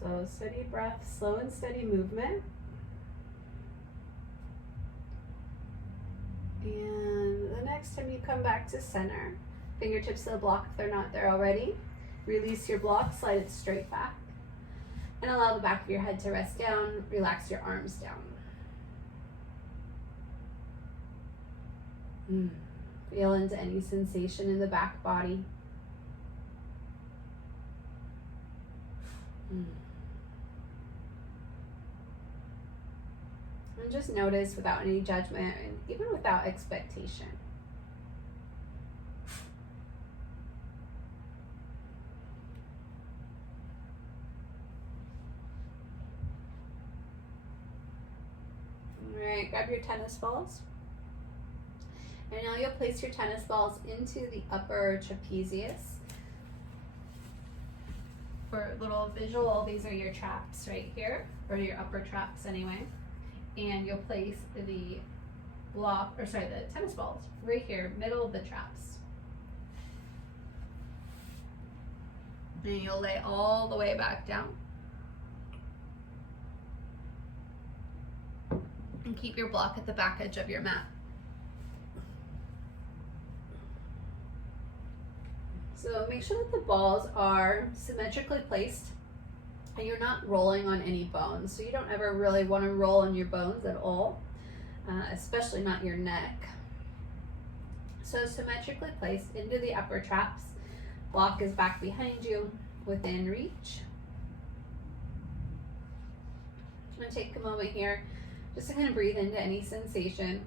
Slow, steady breath, slow and steady movement. And the next time you come back to center, fingertips to the block if they're not there already. Release your block, slide it straight back. And allow the back of your head to rest down. Relax your arms down. Feel into any sensation in the back body. And just notice without any judgment and even without expectation. All right, grab your tennis balls. And now you'll place your tennis balls into the upper trapezius. For a little visual, these are your traps right here, or your upper traps anyway. And you'll place the tennis balls right here, middle of the traps. And you'll lay all the way back down. And keep your block at the back edge of your mat. So make sure that the balls are symmetrically placed and you're not rolling on any bones. So you don't ever really want to roll on your bones at all, especially not your neck. So symmetrically placed into the upper traps. Block is back behind you, within reach. I'm going to take a moment here just to kind of breathe into any sensation.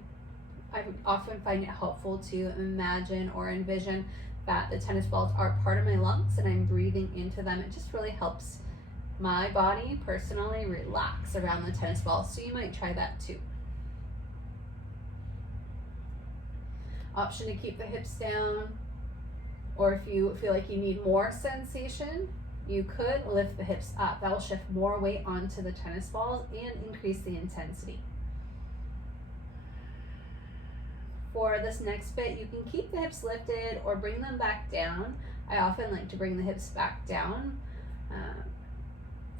I would often find it helpful to imagine or envision that the tennis balls are part of my lungs and I'm breathing into them. It just really helps my body personally relax around the tennis balls, so you might try that too. Option to keep the hips down, or if you feel like you need more sensation, you could lift the hips up. That will shift more weight onto the tennis balls and increase the intensity. For this next bit, you can keep the hips lifted or bring them back down. I often like to bring the hips back down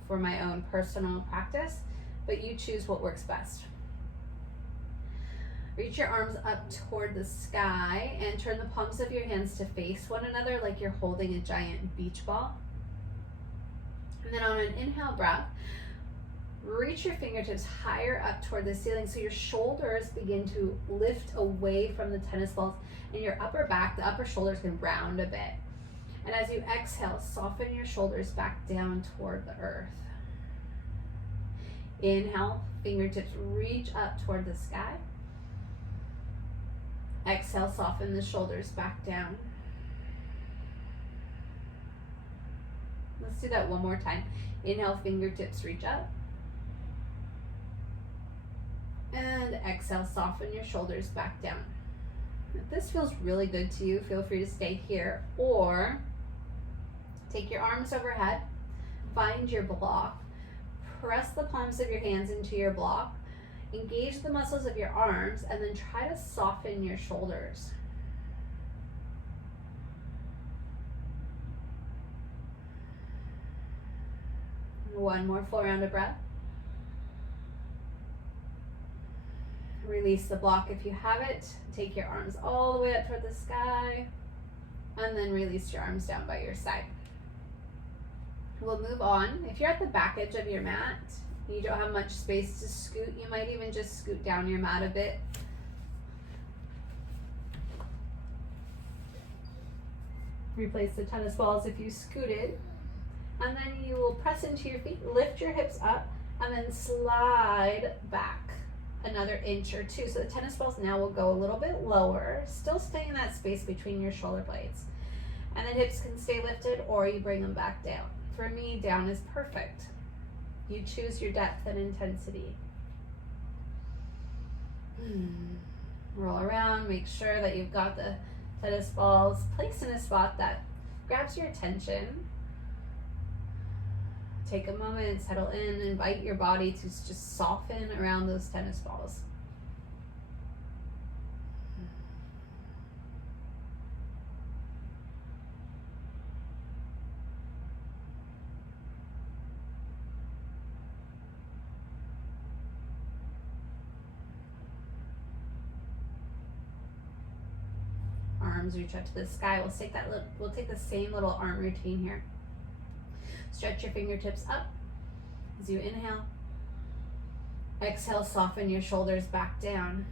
for my own personal practice, but you choose what works best. Reach your arms up toward the sky and turn the palms of your hands to face one another like you're holding a giant beach ball. And then on an inhale breath, reach your fingertips higher up toward the ceiling so your shoulders begin to lift away from the tennis balls and your upper back, the upper shoulders can round a bit. And as you exhale, soften your shoulders back down toward the earth. Inhale, fingertips reach up toward the sky. Exhale, soften the shoulders back down. Let's do that one more time. Inhale, fingertips reach up. And exhale, soften your shoulders back down. If this feels really good to you, feel free to stay here or take your arms overhead, find your block, press the palms of your hands into your block, engage the muscles of your arms, and then try to soften your shoulders. One more full round of breath. Release the block if you have it. Take your arms all the way up toward the sky, and then release your arms down by your side. We'll move on. If you're at the back edge of your mat, you don't have much space to scoot, you might even just scoot down your mat a bit. Replace the tennis balls if you scooted. And then you will press into your feet, lift your hips up, and then slide back another inch or two. So the tennis balls now will go a little bit lower, still stay in that space between your shoulder blades. And then hips can stay lifted, or you bring them back down. For me, down is perfect. You choose your depth and intensity. Roll around, make sure that you've got the tennis balls placed in a spot that grabs your attention. Take a moment, settle in, invite your body to just soften around those tennis balls. Arms reach up to the sky. We'll take the same little arm routine here. Stretch your fingertips up as you inhale. Exhale, soften your shoulders back down.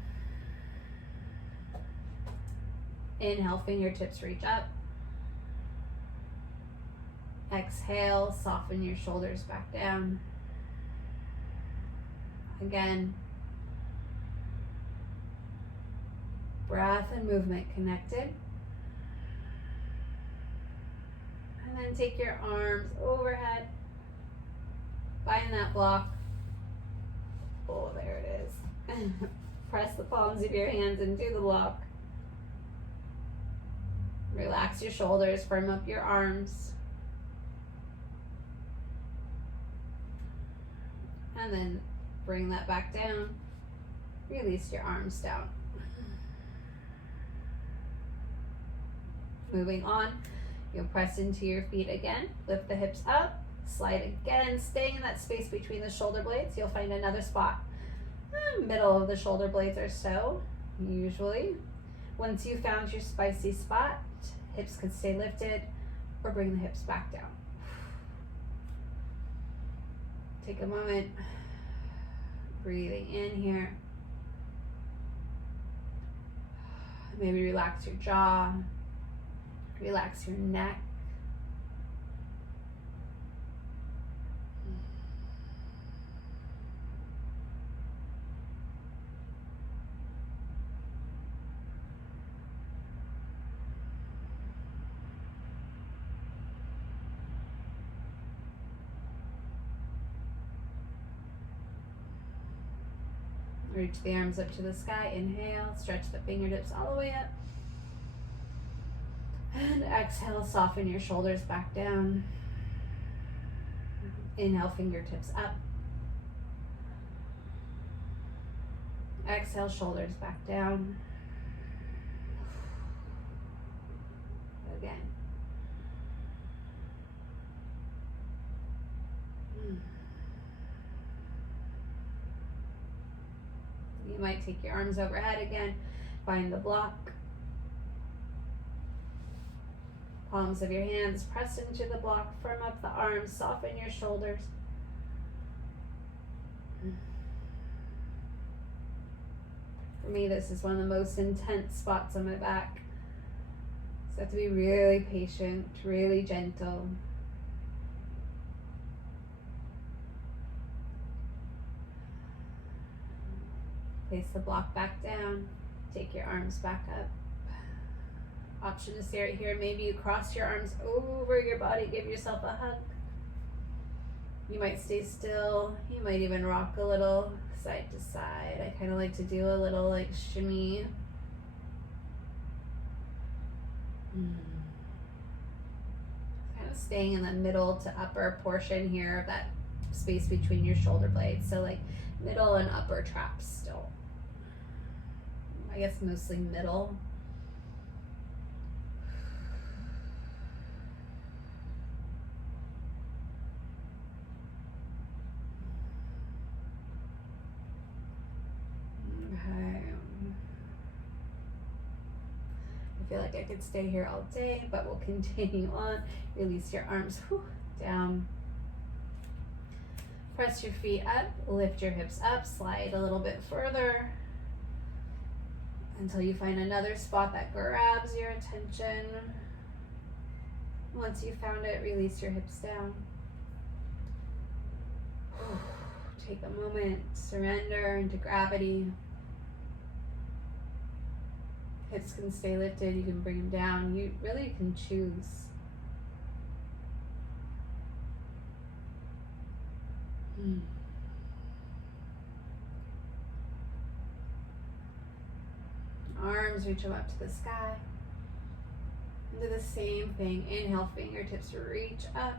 Inhale, fingertips reach up. Exhale, soften your shoulders back down. Again. Breath and movement connected. And then take your arms overhead. Find that block. Oh, there it is. Press the palms of your hands into the block. Relax your shoulders, firm up your arms. And then bring that back down. Release your arms down. Moving on, you'll press into your feet again, lift the hips up, slide again, staying in that space between the shoulder blades. You'll find another spot, middle of the shoulder blades or so, usually. Once you've found your spicy spot, hips can stay lifted or bring the hips back down. Take a moment, breathing in here. Maybe relax your jaw. Relax your neck. Reach the arms up to the sky. Inhale, stretch the fingertips all the way up. And exhale, soften your shoulders back down. Inhale, fingertips up. Exhale, shoulders back down. Again. You might take your arms overhead again. Find the block. Palms of your hands press into the block, firm up the arms, soften your shoulders. For me, this is one of the most intense spots on my back. So I have to be really patient, really gentle. Place the block back down, take your arms back up. Option to stay right here. Maybe you cross your arms over your body, give yourself a hug. You might stay still. You might even rock a little side to side. I kind of like to do a little like shimmy. Kind of staying in the middle to upper portion here of that space between your shoulder blades. So like middle and upper traps still. I guess mostly middle. I feel like I could stay here all day, but we'll continue on. Release your arms down. Press your feet up, lift your hips up, slide a little bit further until you find another spot that grabs your attention. Once you've found it, release your hips down. Take a moment, surrender into gravity. Hips can stay lifted, you can bring them down. You really can choose. Arms reach them up to the sky. Do the same thing. Inhale, fingertips reach up.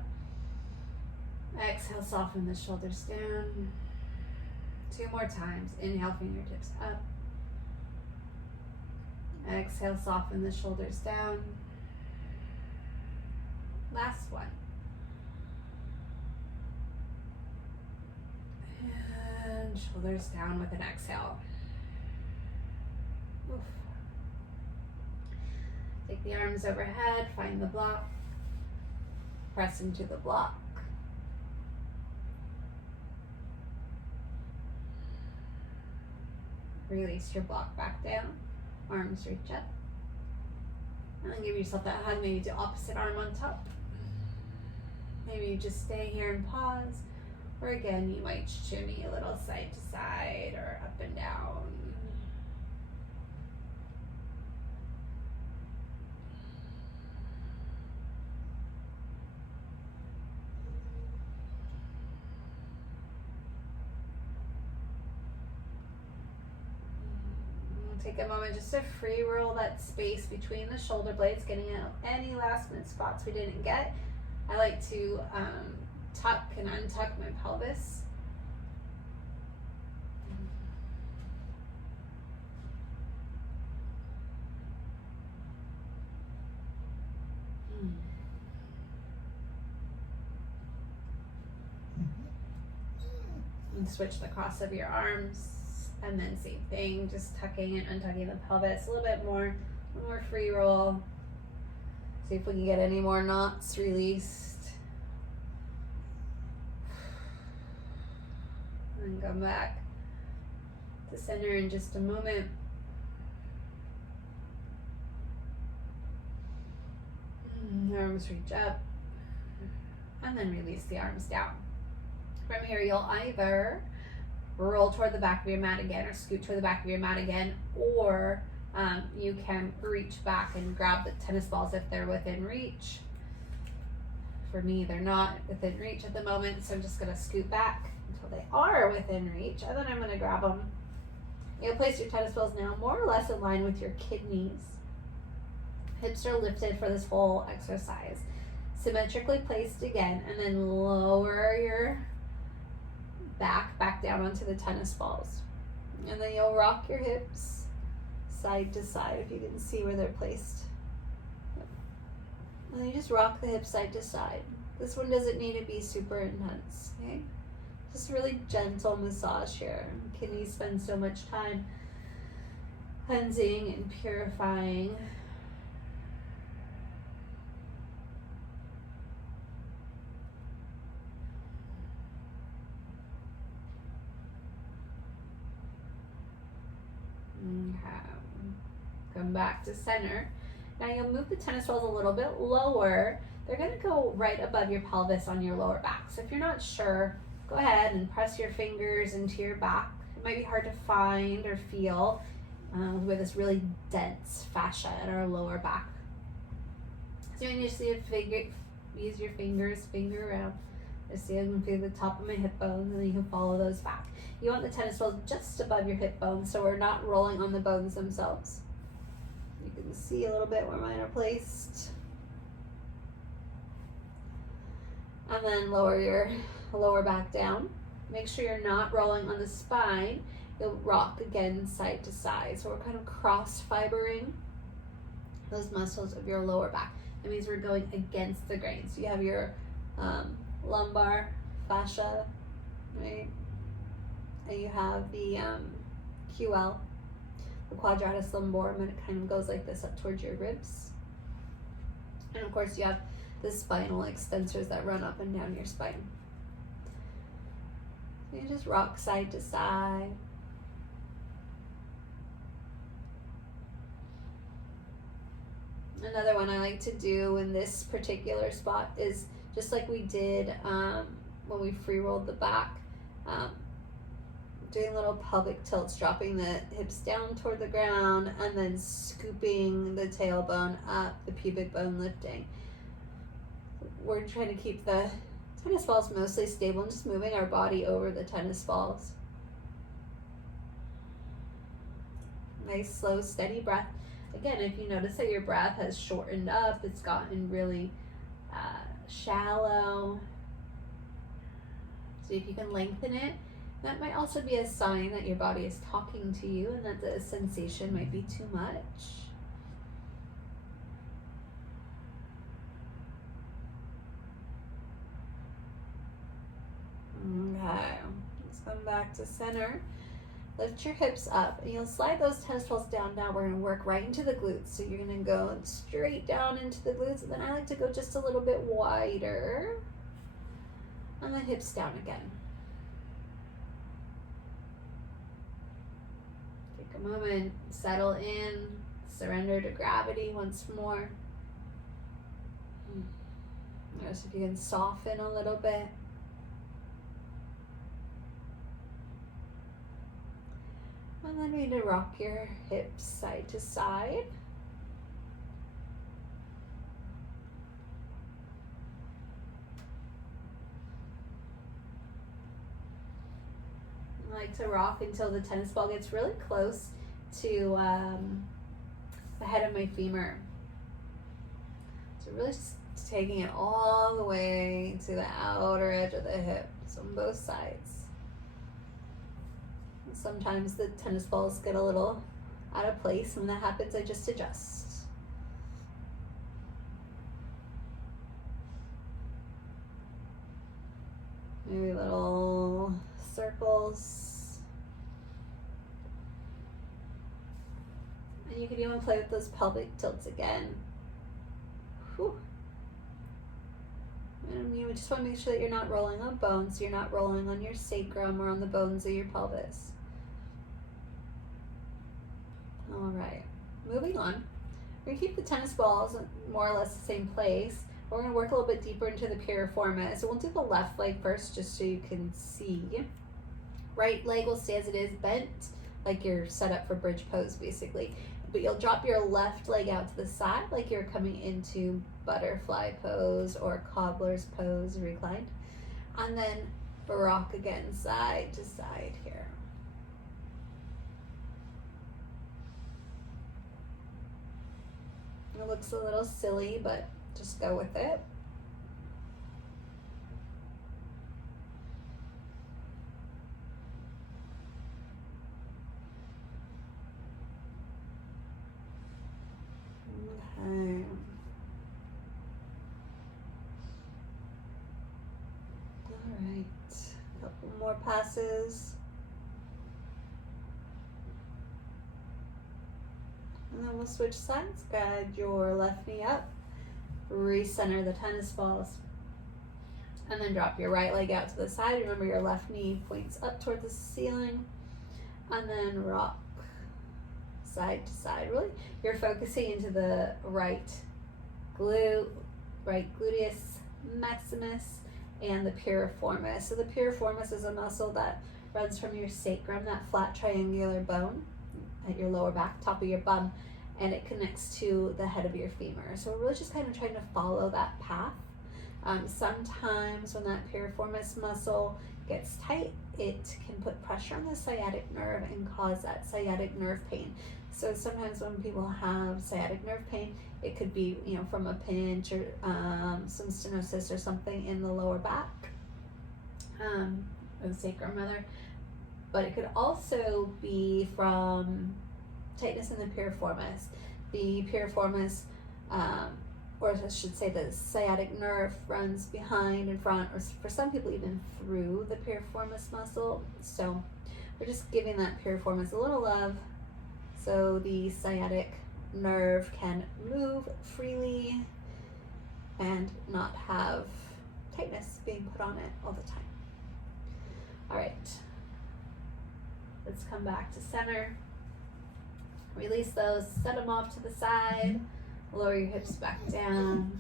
Exhale, soften the shoulders down. 2 more times. Inhale, fingertips up. Exhale, soften the shoulders down. Last one. And shoulders down with an exhale. Oof. Take the arms overhead, find the block. Press into the block. Release your block back down. Arms reach up. And then give yourself that hug. Maybe do opposite arm on top. Maybe you just stay here and pause. Or again, you might shimmy a little side to side or up and down. Take a moment just to free roll that space between the shoulder blades, getting out any last minute spots we didn't get. I like to tuck and untuck my pelvis. And switch the cross of your arms. And then same thing, just tucking and untucking the pelvis a little bit more. One more free roll. See if we can get any more knots released. And come back to center in just a moment. Arms reach up. And then release the arms down. From here, you'll either roll toward the back of your mat again or scoot toward the back of your mat again, or you can reach back and grab the tennis balls if they're within reach. For me, they're not within reach at the moment, so I'm just going to scoot back until they are within reach, and then I'm going to grab them. You'll place your tennis balls now more or less in line with your kidneys. Hips are lifted for this whole exercise. Symmetrically placed again, and then lower your back down onto the tennis balls. And then you'll rock your hips side to side if you can see where they're placed. And then you just rock the hips side to side. This one doesn't need to be super intense, okay? Just really gentle massage here. Kidneys spend so much time cleansing and purifying. Come back to center. Now you'll move the tennis balls a little bit lower. They're going to go right above your pelvis on your lower back. So if you're not sure, go ahead and press your fingers into your back. It might be hard to find or feel with this really dense fascia at our lower back. So you just see use your fingers, finger around. Just see them through the top of my hip bones, and then you can follow those back. You want the tennis balls just above your hip bones, so we're not rolling on the bones themselves. You can see a little bit where mine are placed. And then lower your lower back down. Make sure you're not rolling on the spine. You'll rock again side to side. So we're kind of cross-fibering those muscles of your lower back. That means we're going against the grain. So you have your lumbar fascia, right? And you have the QL, the quadratus lumborum, and it kind of goes like this up towards your ribs. And of course you have the spinal extensors that run up and down your spine. So you just rock side to side. Another one I like to do in this particular spot is just like we did when we free rolled the back. Doing little pelvic tilts, dropping the hips down toward the ground, and then scooping the tailbone up, the pubic bone lifting. We're trying to keep the tennis balls mostly stable and just moving our body over the tennis balls. Nice, slow, steady breath. Again, if you notice that your breath has shortened up, it's gotten really shallow. So if you can lengthen it, that might also be a sign that your body is talking to you and that the sensation might be too much. Okay, let's come back to center. Lift your hips up and you'll slide those tennis balls down. Now we're going to work right into the glutes. So you're going to go straight down into the glutes, and then I like to go just a little bit wider. And the hips down again. Take a moment, settle in, surrender to gravity once more. Notice if you can soften a little bit. And then we need to rock your hips side to side. I like to rock until the tennis ball gets really close to the head of my femur. So really just taking it all the way to the outer edge of the hips on both sides. Sometimes the tennis balls get a little out of place. When that happens, I just adjust. Maybe little circles. And you can even play with those pelvic tilts again. Whew. And you just want to make sure that you're not rolling on bones. So you're not rolling on your sacrum or on the bones of your pelvis. All right, moving on. We're gonna keep the tennis balls more or less the same place. We're gonna work a little bit deeper into the piriformis. So we'll do the left leg first just so you can see. Right leg will stay as it is, bent, like you're set up for bridge pose basically. But you'll drop your left leg out to the side like you're coming into butterfly pose or cobbler's pose, reclined. And then rock again, side to side here. It looks a little silly, but just go with it. Okay. All right, a couple more passes. And then we'll switch sides. Guide your left knee up, recenter the tennis balls, and then drop your right leg out to the side. Remember your left knee points up toward the ceiling, and then rock side to side. Really, you're focusing into the right glute, right gluteus maximus, and the piriformis. So the piriformis is a muscle that runs from your sacrum, that flat triangular bone at your lower back, top of your bum, and it connects to the head of your femur. So we're really just kind of trying to follow that path. Sometimes when that piriformis muscle gets tight, it can put pressure on the sciatic nerve and cause that sciatic nerve pain. So sometimes when people have sciatic nerve pain, it could be, from a pinch or some stenosis or something in the lower back, or the sacrum rather. But it could also be from tightness in the piriformis. The piriformis, or I should say the sciatic nerve, runs behind and front, or for some people even through the piriformis muscle. So we're just giving that piriformis a little love so the sciatic nerve can move freely and not have tightness being put on it all the time. All right. Let's come back to center. Release those, set them off to the side. Lower your hips back down.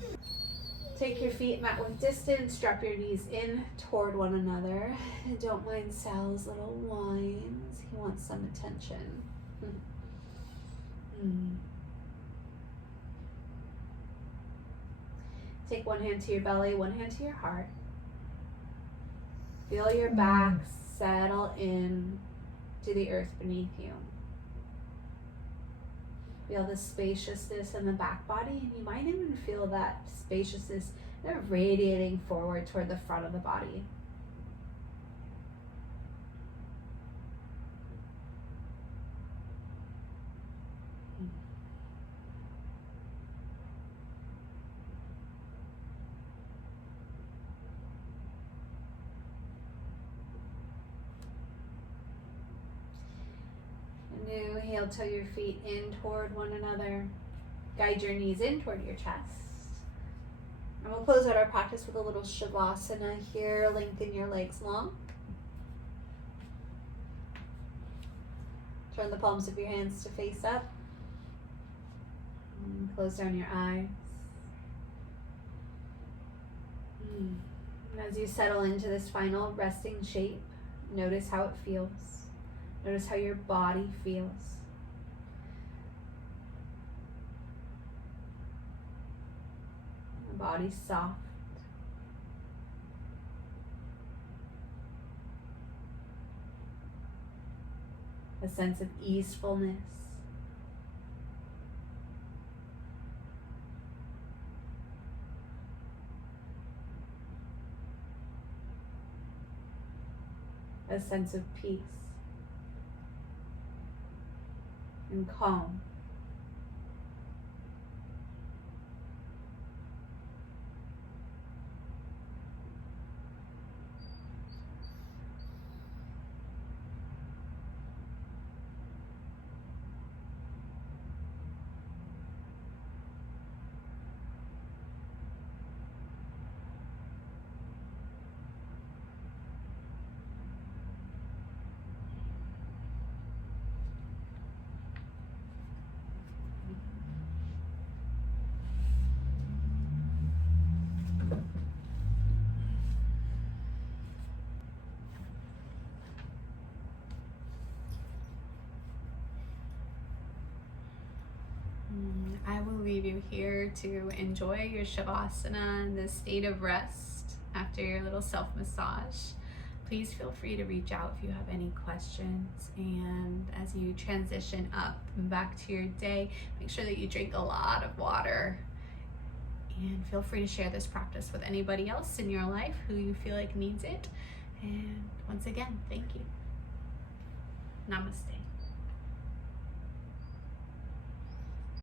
Take your feet mat width distance, drop your knees in toward one another. And don't mind Sal's little whines. He wants some attention. Take one hand to your belly, one hand to your heart. Feel your back settle in to the earth beneath you. Feel the spaciousness in the back body, and you might even feel that spaciousness radiating forward toward the front of the body. Inhale, toe your feet in toward one another. Guide your knees in toward your chest. And we'll close out our practice with a little Shavasana here. Lengthen your legs long. Turn the palms of your hands to face up. And close down your eyes. And as you settle into this final resting shape, notice how it feels. Notice how your body feels. The body's soft. A sense of easefulness. A sense of peace and calm. I will leave you here to enjoy your Shavasana and this state of rest after your little self-massage. Please feel free to reach out if you have any questions. And as you transition up and back to your day, make sure that you drink a lot of water. And feel free to share this practice with anybody else in your life who you feel like needs it. And once again, thank you. Namaste.